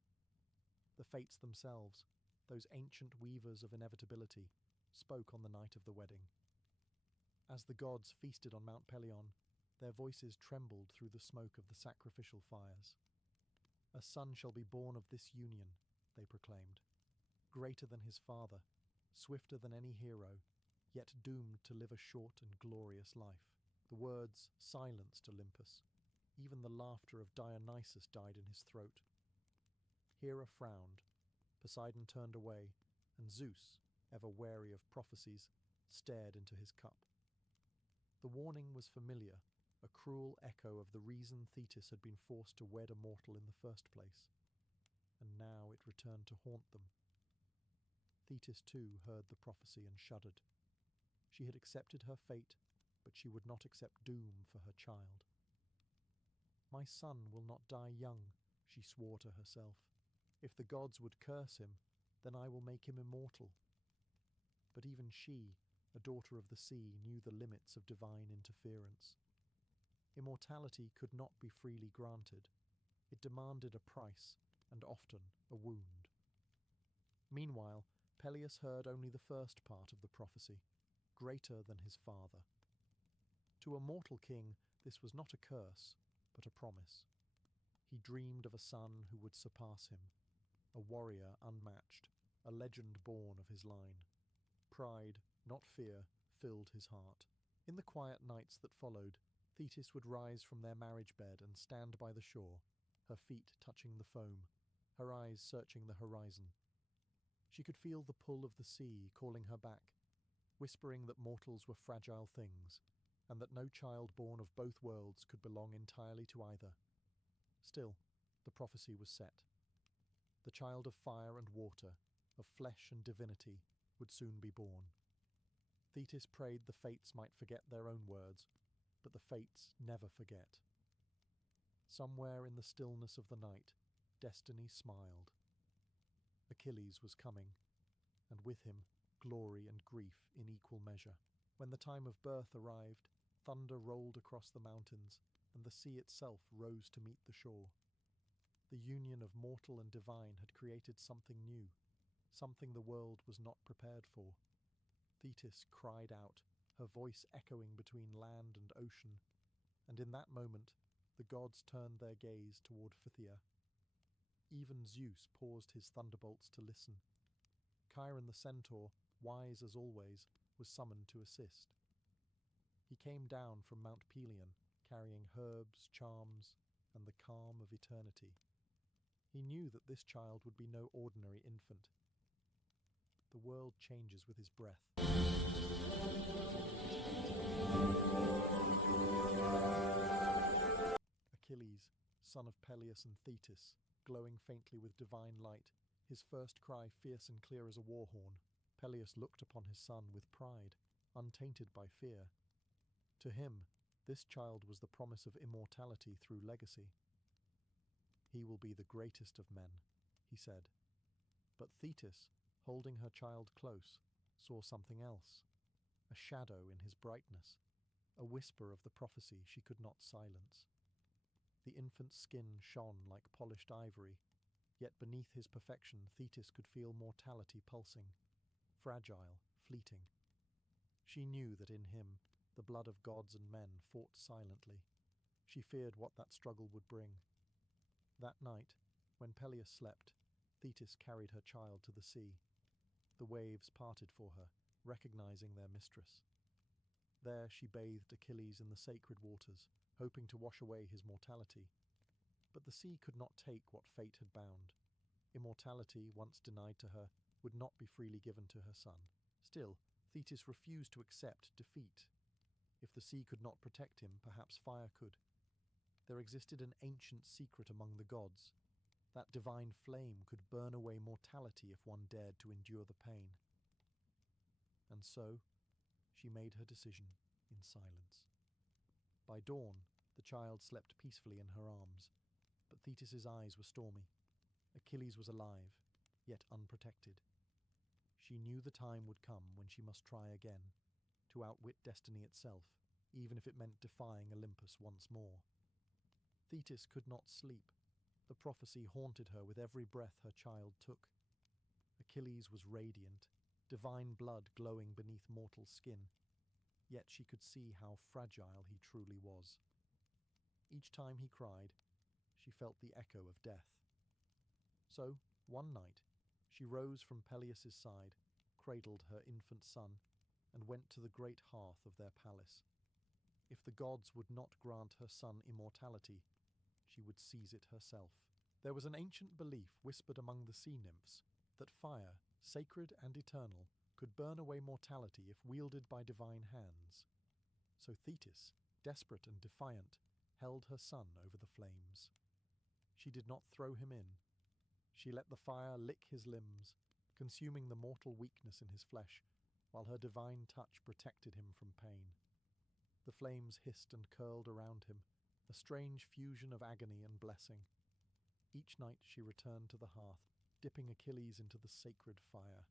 The fates themselves, those ancient weavers of inevitability, spoke on the night of the wedding. As the gods feasted on Mount Pelion, their voices trembled through the smoke of the sacrificial fires. "A son shall be born of this union," they proclaimed, "greater than his father, swifter than any hero, yet doomed to live a short and glorious life." The words silenced Olympus. Even the laughter of Dionysus died in his throat. Hera frowned, Poseidon turned away, and Zeus, ever wary of prophecies, stared into his cup. The warning was familiar, a cruel echo of the reason Thetis had been forced to wed a mortal in the first place. And now it returned to haunt them. Thetis too heard the prophecy and shuddered. She had accepted her fate, but she would not accept doom for her child. "My son will not die young," she swore to herself. "If the gods would curse him, then I will make him immortal." But even she, a daughter of the sea, knew the limits of divine interference. Immortality could not be freely granted. It demanded a price, and often a wound. Meanwhile, Peleus heard only the first part of the prophecy, greater than his father. To a mortal king, this was not a curse, but a promise. He dreamed of a son who would surpass him, a warrior unmatched, a legend born of his line. Pride, not fear, filled his heart. In the quiet nights that followed, Thetis would rise from their marriage bed and stand by the shore, her feet touching the foam, her eyes searching the horizon. She could feel the pull of the sea calling her back, whispering that mortals were fragile things, and that no child born of both worlds could belong entirely to either. Still, the prophecy was set. The child of fire and water, of flesh and divinity, would soon be born. Thetis prayed the fates might forget their own words, but the fates never forget. Somewhere in the stillness of the night, destiny smiled. Achilles was coming, and with him, glory and grief in equal measure. When the time of birth arrived, thunder rolled across the mountains, and the sea itself rose to meet the shore. The union of mortal and divine had created something new, something the world was not prepared for. Thetis cried out, her voice echoing between land and ocean, and in that moment the gods turned their gaze toward Phthia. Even Zeus paused his thunderbolts to listen. Chiron the centaur, wise as always, was summoned to assist. He came down from Mount Pelion, carrying herbs, charms, and the calm of eternity. He knew that this child would be no ordinary infant. The world changes with his breath. Achilles, son of Peleus and Thetis, glowing faintly with divine light, his first cry fierce and clear as a war horn. Peleus looked upon his son with pride, untainted by fear. To him, this child was the promise of immortality through legacy. He will be the greatest of men, he said. But Thetis, holding her child close, saw something else, a shadow in his brightness, a whisper of the prophecy she could not silence. The infant's skin shone like polished ivory, yet beneath his perfection Thetis could feel mortality pulsing, fragile, fleeting. She knew that in him the blood of gods and men fought silently. She feared what that struggle would bring. That night, when Peleus slept, Thetis carried her child to the sea. The waves parted for her, recognizing their mistress. There she bathed Achilles in the sacred waters, hoping to wash away his mortality. But the sea could not take what fate had bound. Immortality, once denied to her, would not be freely given to her son. Still, Thetis refused to accept defeat. If the sea could not protect him, perhaps fire could. There existed an ancient secret among the gods. That divine flame could burn away mortality if one dared to endure the pain. And so, she made her decision in silence. By dawn, the child slept peacefully in her arms, but Thetis's eyes were stormy. Achilles was alive, yet unprotected. She knew the time would come when she must try again, to outwit destiny itself, even if it meant defying Olympus once more. Thetis could not sleep. The prophecy haunted her with every breath her child took. Achilles was radiant, divine blood glowing beneath mortal skin, yet she could see how fragile he truly was. Each time he cried, she felt the echo of death. So, one night, she rose from Peleus's side, cradled her infant son, and went to the great hearth of their palace. If the gods would not grant her son immortality, she would seize it herself. There was an ancient belief whispered among the sea nymphs that fire, sacred and eternal, could burn away mortality if wielded by divine hands. So Thetis, desperate and defiant, held her son over the flames. She did not throw him in. She let the fire lick his limbs, consuming the mortal weakness in his flesh, while her divine touch protected him from pain. The flames hissed and curled around him, a strange fusion of agony and blessing. Each night she returned to the hearth, dipping Achilles into the sacred fire.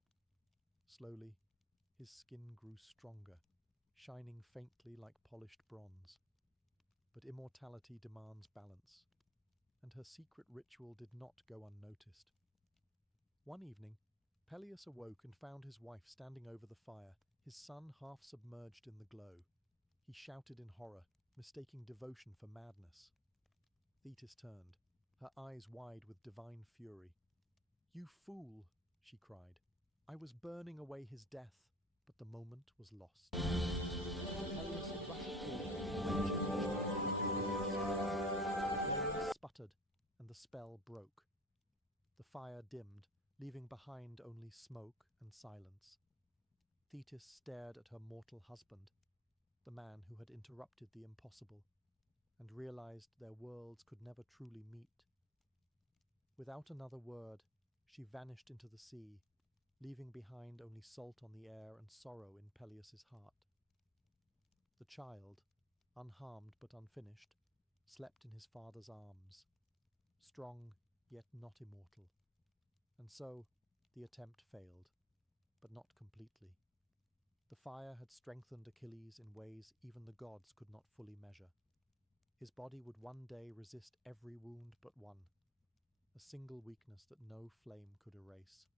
Slowly, his skin grew stronger, shining faintly like polished bronze. But immortality demands balance, and her secret ritual did not go unnoticed. One evening, Peleus awoke and found his wife standing over the fire, his son half submerged in the glow. He shouted in horror, mistaking devotion for madness. Thetis turned, her eyes wide with divine fury. "You fool!" she cried. "I was burning away his death, but the moment was lost." Peleus rushed forward, the flames sputtered, and the spell broke. The fire dimmed, leaving behind only smoke and silence. Thetis stared at her mortal husband, the man who had interrupted the impossible, and realized their worlds could never truly meet. Without another word, she vanished into the sea, leaving behind only salt on the air and sorrow in Peleus's heart. The child, unharmed but unfinished, slept in his father's arms, strong yet not immortal. And so the attempt failed, but not completely. The fire had strengthened Achilles in ways even the gods could not fully measure. His body would one day resist every wound but one, a single weakness that no flame could erase.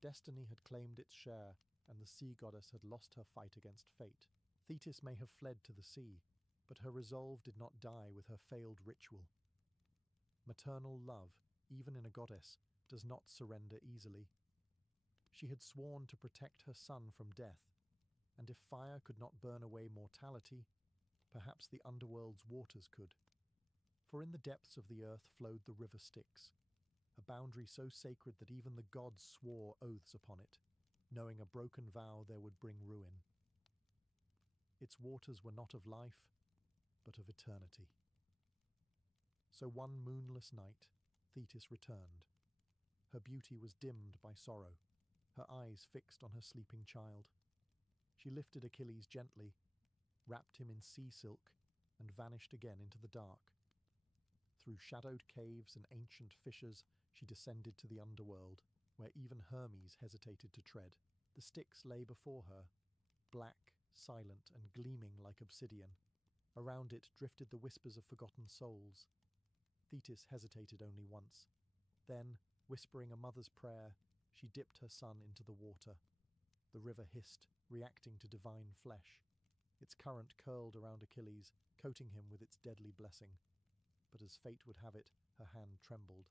Destiny had claimed its share, and the sea goddess had lost her fight against fate. Thetis may have fled to the sea, but her resolve did not die with her failed ritual. Maternal love, even in a goddess, does not surrender easily. She had sworn to protect her son from death, and if fire could not burn away mortality, perhaps the underworld's waters could. For in the depths of the earth flowed the river Styx, a boundary so sacred that even the gods swore oaths upon it, knowing a broken vow there would bring ruin. Its waters were not of life, but of eternity. So one moonless night, Thetis returned. Her beauty was dimmed by sorrow, her eyes fixed on her sleeping child. She lifted Achilles gently, wrapped him in sea silk, and vanished again into the dark. Through shadowed caves and ancient fissures, she descended to the underworld, where even Hermes hesitated to tread. The Styx lay before her, black, silent, and gleaming like obsidian. Around it drifted the whispers of forgotten souls. Thetis hesitated only once. Then, whispering a mother's prayer, she dipped her son into the water. The river hissed, reacting to divine flesh. Its current curled around Achilles, coating him with its deadly blessing. But as fate would have it, her hand trembled.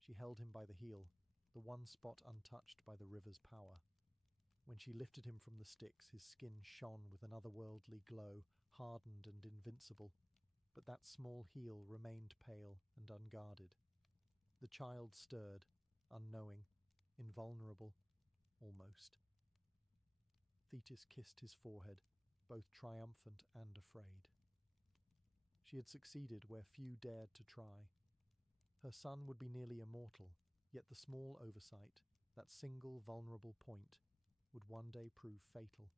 She held him by the heel, the one spot untouched by the river's power. When she lifted him from the Styx, his skin shone with an otherworldly glow, hardened and invincible. But that small heel remained pale and unguarded. The child stirred, unknowing, invulnerable, almost. Thetis kissed his forehead, both triumphant and afraid. She had succeeded where few dared to try. Her son would be nearly immortal, yet the small oversight, that single vulnerable point, would one day prove fatal.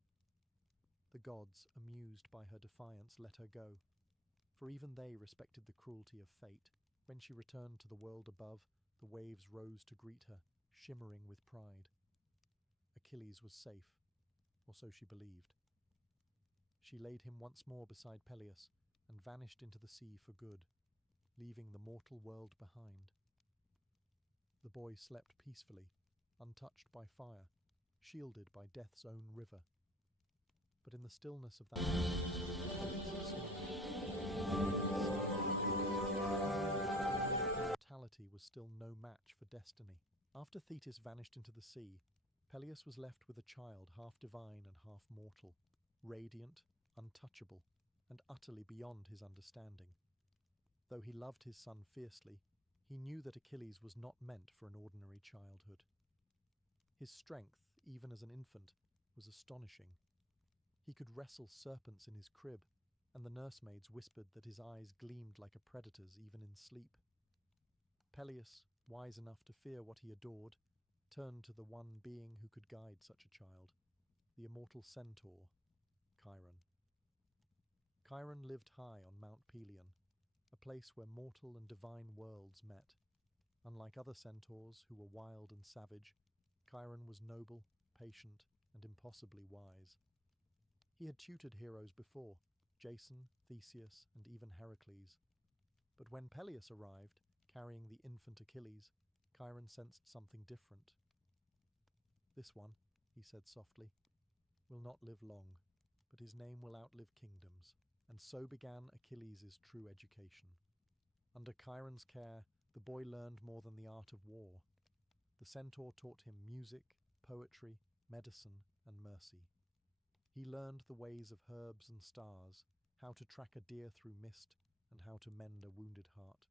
The gods, amused by her defiance, let her go, for even they respected the cruelty of fate. When she returned to the world above, the waves rose to greet her, shimmering with pride. Achilles was safe, or so she believed. She laid him once more beside Peleus, and vanished into the sea for good, leaving the mortal world behind. The boy slept peacefully, untouched by fire, shielded by death's own river. But in the stillness of that mortality was still no match for destiny. After Thetis vanished into the sea, Peleus was left with a child half divine and half mortal, radiant, untouchable, and utterly beyond his understanding. Though he loved his son fiercely, he knew that Achilles was not meant for an ordinary childhood. His strength, even as an infant, was astonishing. He could wrestle serpents in his crib, and the nursemaids whispered that his eyes gleamed like a predator's even in sleep. Peleus, wise enough to fear what he adored, turned to the one being who could guide such a child, the immortal centaur, Chiron. Chiron lived high on Mount Pelion, a place where mortal and divine worlds met. Unlike other centaurs, who were wild and savage, Chiron was noble, patient, and impossibly wise. He had tutored heroes before, Jason, Theseus, and even Heracles. But when Peleus arrived, carrying the infant Achilles, Chiron sensed something different. "This one," he said softly, "will not live long." but his name will outlive kingdoms, and so began Achilles' true education. Under Chiron's care, the boy learned more than the art of war. The centaur taught him music, poetry, medicine, and mercy. He learned the ways of herbs and stars, how to track a deer through mist, and how to mend a wounded heart.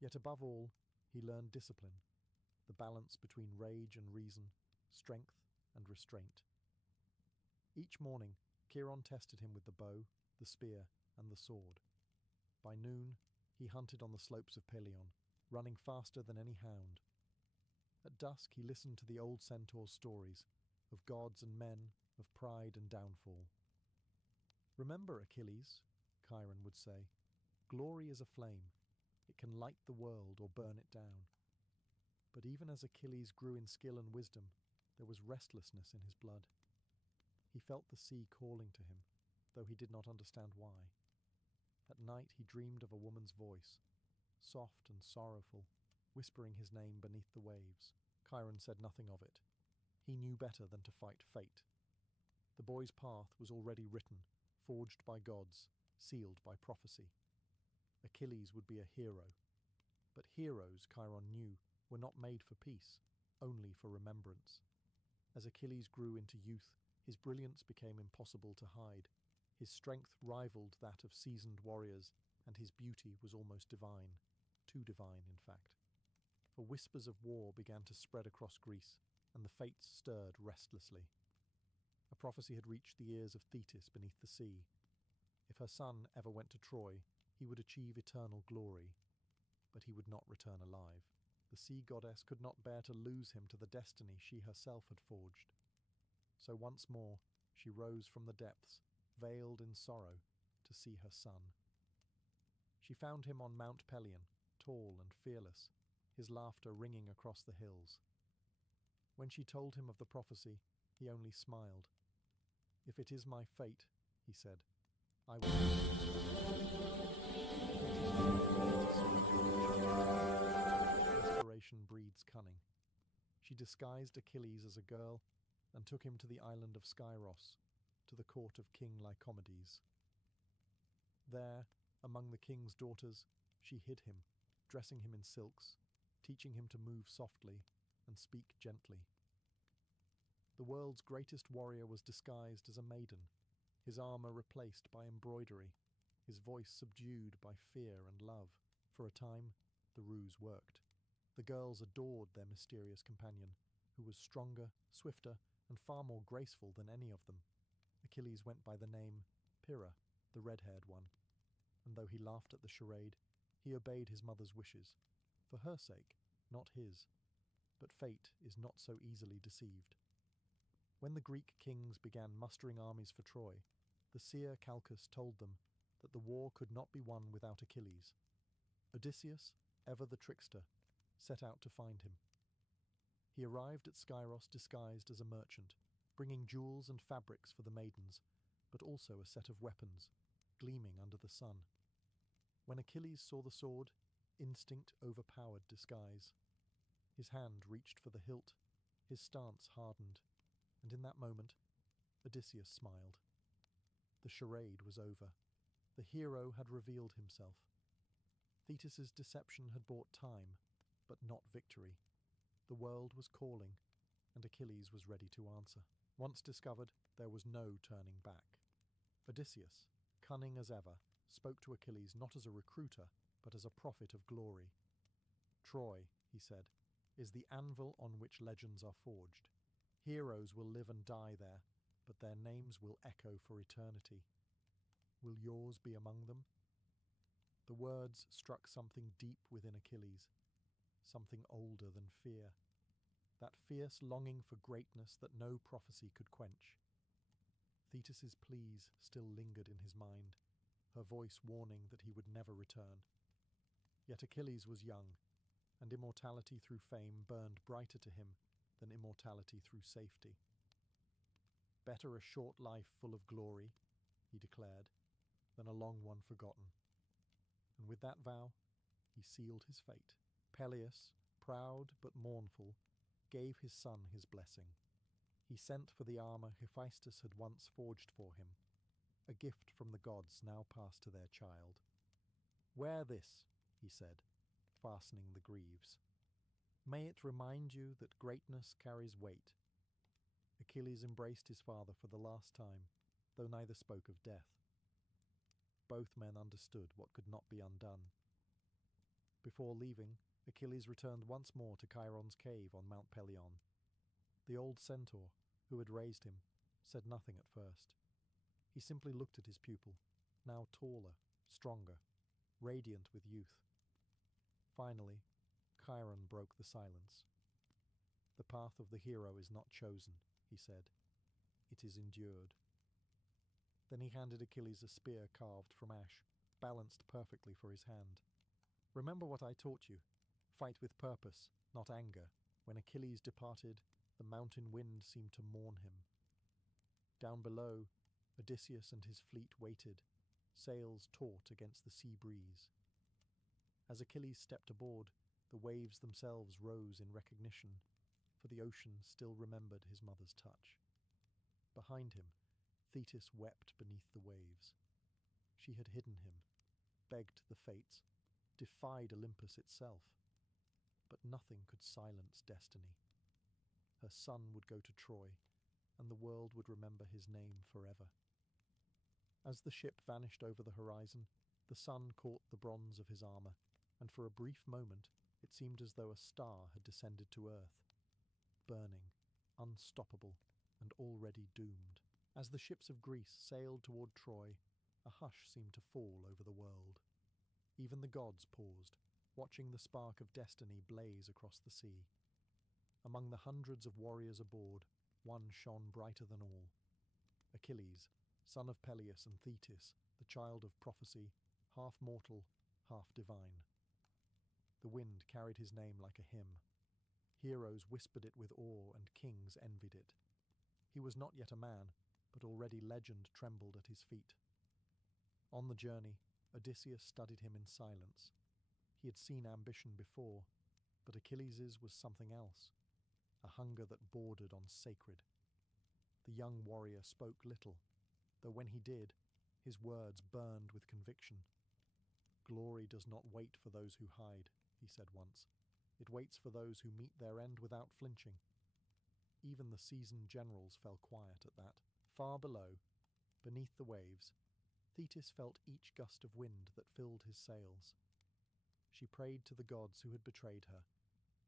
Yet above all, he learned discipline, the balance between rage and reason, strength and restraint. Each morning, Chiron tested him with the bow, the spear, and the sword. By noon, he hunted on the slopes of Peleus, running faster than any hound. At dusk, he listened to the old centaur's stories, of gods and men, of pride and downfall. "Remember, Achilles," Chiron would say, "glory is a flame. It can light the world or burn it down." But even as Achilles grew in skill and wisdom, there was restlessness in his blood. He felt the sea calling to him, though he did not understand why. At night he dreamed of a woman's voice, soft and sorrowful, whispering his name beneath the waves. Chiron said nothing of it. He knew better than to fight fate. The boy's path was already written, forged by gods, sealed by prophecy. Achilles would be a hero. But heroes, Chiron knew, were not made for peace, only for remembrance. As Achilles grew into youth, his brilliance became impossible to hide. His strength rivaled that of seasoned warriors, and his beauty was almost divine. Too divine, in fact. For whispers of war began to spread across Greece, and the fates stirred restlessly. A prophecy had reached the ears of Thetis beneath the sea. If her son ever went to Troy, he would achieve eternal glory, but he would not return alive. The sea goddess could not bear to lose him to the destiny she herself had forged. So once more she rose from the depths, veiled in sorrow, to see her son. She found him on Mount Pelion, tall and fearless, his laughter ringing across the hills. When she told him of the prophecy, he only smiled. "If it is my fate," he said, "I will." Desperation breeds cunning. She disguised Achilles as a girl and took him to the island of Skyros, to the court of King Lycomedes. There, among the king's daughters, she hid him, dressing him in silks, teaching him to move softly and speak gently. The world's greatest warrior was disguised as a maiden, his armor replaced by embroidery, his voice subdued by fear and love. For a time, the ruse worked. The girls adored their mysterious companion, who was stronger, swifter, and far more graceful than any of them. Achilles went by the name Pyrrha, the red-haired one, and though he laughed at the charade, he obeyed his mother's wishes, for her sake, not his. But fate is not so easily deceived. When the Greek kings began mustering armies for Troy, the seer Calchas told them that the war could not be won without Achilles. Odysseus, ever the trickster, set out to find him. He arrived at Skyros disguised as a merchant, bringing jewels and fabrics for the maidens, but also a set of weapons, gleaming under the sun. When Achilles saw the sword, instinct overpowered disguise. His hand reached for the hilt, his stance hardened, and in that moment, Odysseus smiled. The charade was over. The hero had revealed himself. Thetis's deception had bought time, but not victory. The world was calling, and Achilles was ready to answer. Once discovered, there was no turning back. Odysseus, cunning as ever, spoke to Achilles not as a recruiter, but as a prophet of glory. "Troy," he said, "is the anvil on which legends are forged. Heroes will live and die there, but their names will echo for eternity. Will yours be among them?" The words struck something deep within Achilles, something older than fear, that fierce longing for greatness that no prophecy could quench. Thetis's pleas still lingered in his mind, her voice warning that he would never return. Yet Achilles was young, and immortality through fame burned brighter to him than immortality through safety. "Better a short life full of glory," he declared, "than a long one forgotten." And with that vow, he sealed his fate. Peleus, proud but mournful, gave his son his blessing. He sent for the armour Hephaestus had once forged for him, a gift from the gods now passed to their child. "Wear this," he said, fastening the greaves. "May it remind you that greatness carries weight." Achilles embraced his father for the last time, though neither spoke of death. Both men understood what could not be undone. Before leaving, Achilles returned once more to Chiron's cave on Mount Pelion. The old centaur, who had raised him, said nothing at first. He simply looked at his pupil, now taller, stronger, radiant with youth. Finally, Chiron broke the silence. "The path of the hero is not chosen," he said. "It is endured." Then he handed Achilles a spear carved from ash, balanced perfectly for his hand. "Remember what I taught you. Fight with purpose, not anger." When Achilles departed, the mountain wind seemed to mourn him. Down below, Odysseus and his fleet waited, sails taut against the sea breeze. As Achilles stepped aboard, the waves themselves rose in recognition, for the ocean still remembered his mother's touch. Behind him, Thetis wept beneath the waves. She had hidden him, begged the fates, defied Olympus itself. But nothing could silence destiny. Her son would go to Troy, and the world would remember his name forever. As the ship vanished over the horizon, the sun caught the bronze of his armour, and for a brief moment it seemed as though a star had descended to earth, burning, unstoppable, and already doomed. As the ships of Greece sailed toward Troy, a hush seemed to fall over the world. Even the gods paused, watching the spark of destiny blaze across the sea. Among the hundreds of warriors aboard, one shone brighter than all. Achilles, son of Peleus and Thetis, the child of prophecy, half mortal, half divine. The wind carried his name like a hymn. Heroes whispered it with awe, and kings envied it. He was not yet a man, but already legend trembled at his feet. On the journey, Odysseus studied him in silence. He had seen ambition before, but Achilles's was something else, a hunger that bordered on sacred. The young warrior spoke little, though when he did, his words burned with conviction. "Glory does not wait for those who hide," he said once. "It waits for those who meet their end without flinching." Even the seasoned generals fell quiet at that. Far below, beneath the waves, Thetis felt each gust of wind that filled his sails. She prayed to the gods who had betrayed her,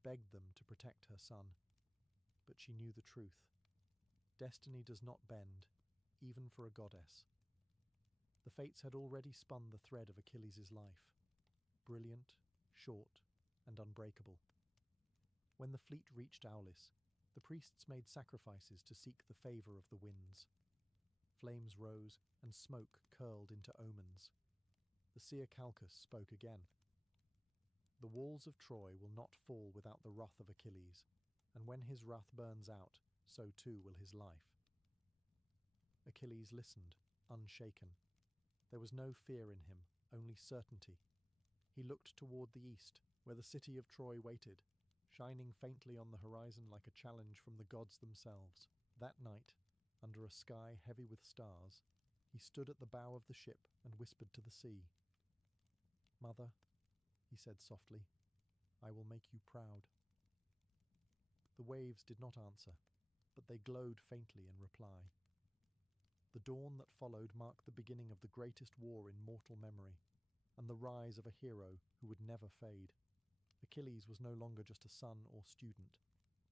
begged them to protect her son. But she knew the truth. Destiny does not bend, even for a goddess. The fates had already spun the thread of Achilles' life, brilliant, short, and unbreakable. When the fleet reached Aulis, the priests made sacrifices to seek the favour of the winds. Flames rose, and smoke curled into omens. The seer Calchas spoke again. "The walls of Troy will not fall without the wrath of Achilles, and when his wrath burns out, so too will his life." Achilles listened, unshaken. There was no fear in him, only certainty. He looked toward the east, where the city of Troy waited, shining faintly on the horizon like a challenge from the gods themselves. That night, under a sky heavy with stars, he stood at the bow of the ship and whispered to the sea. "Mother," he said softly, "I will make you proud." The waves did not answer, but they glowed faintly in reply. The dawn that followed marked the beginning of the greatest war in mortal memory, and the rise of a hero who would never fade. Achilles was no longer just a son or student.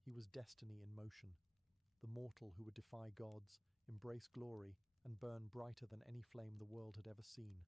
He was destiny in motion, the mortal who would defy gods, embrace glory, and burn brighter than any flame the world had ever seen.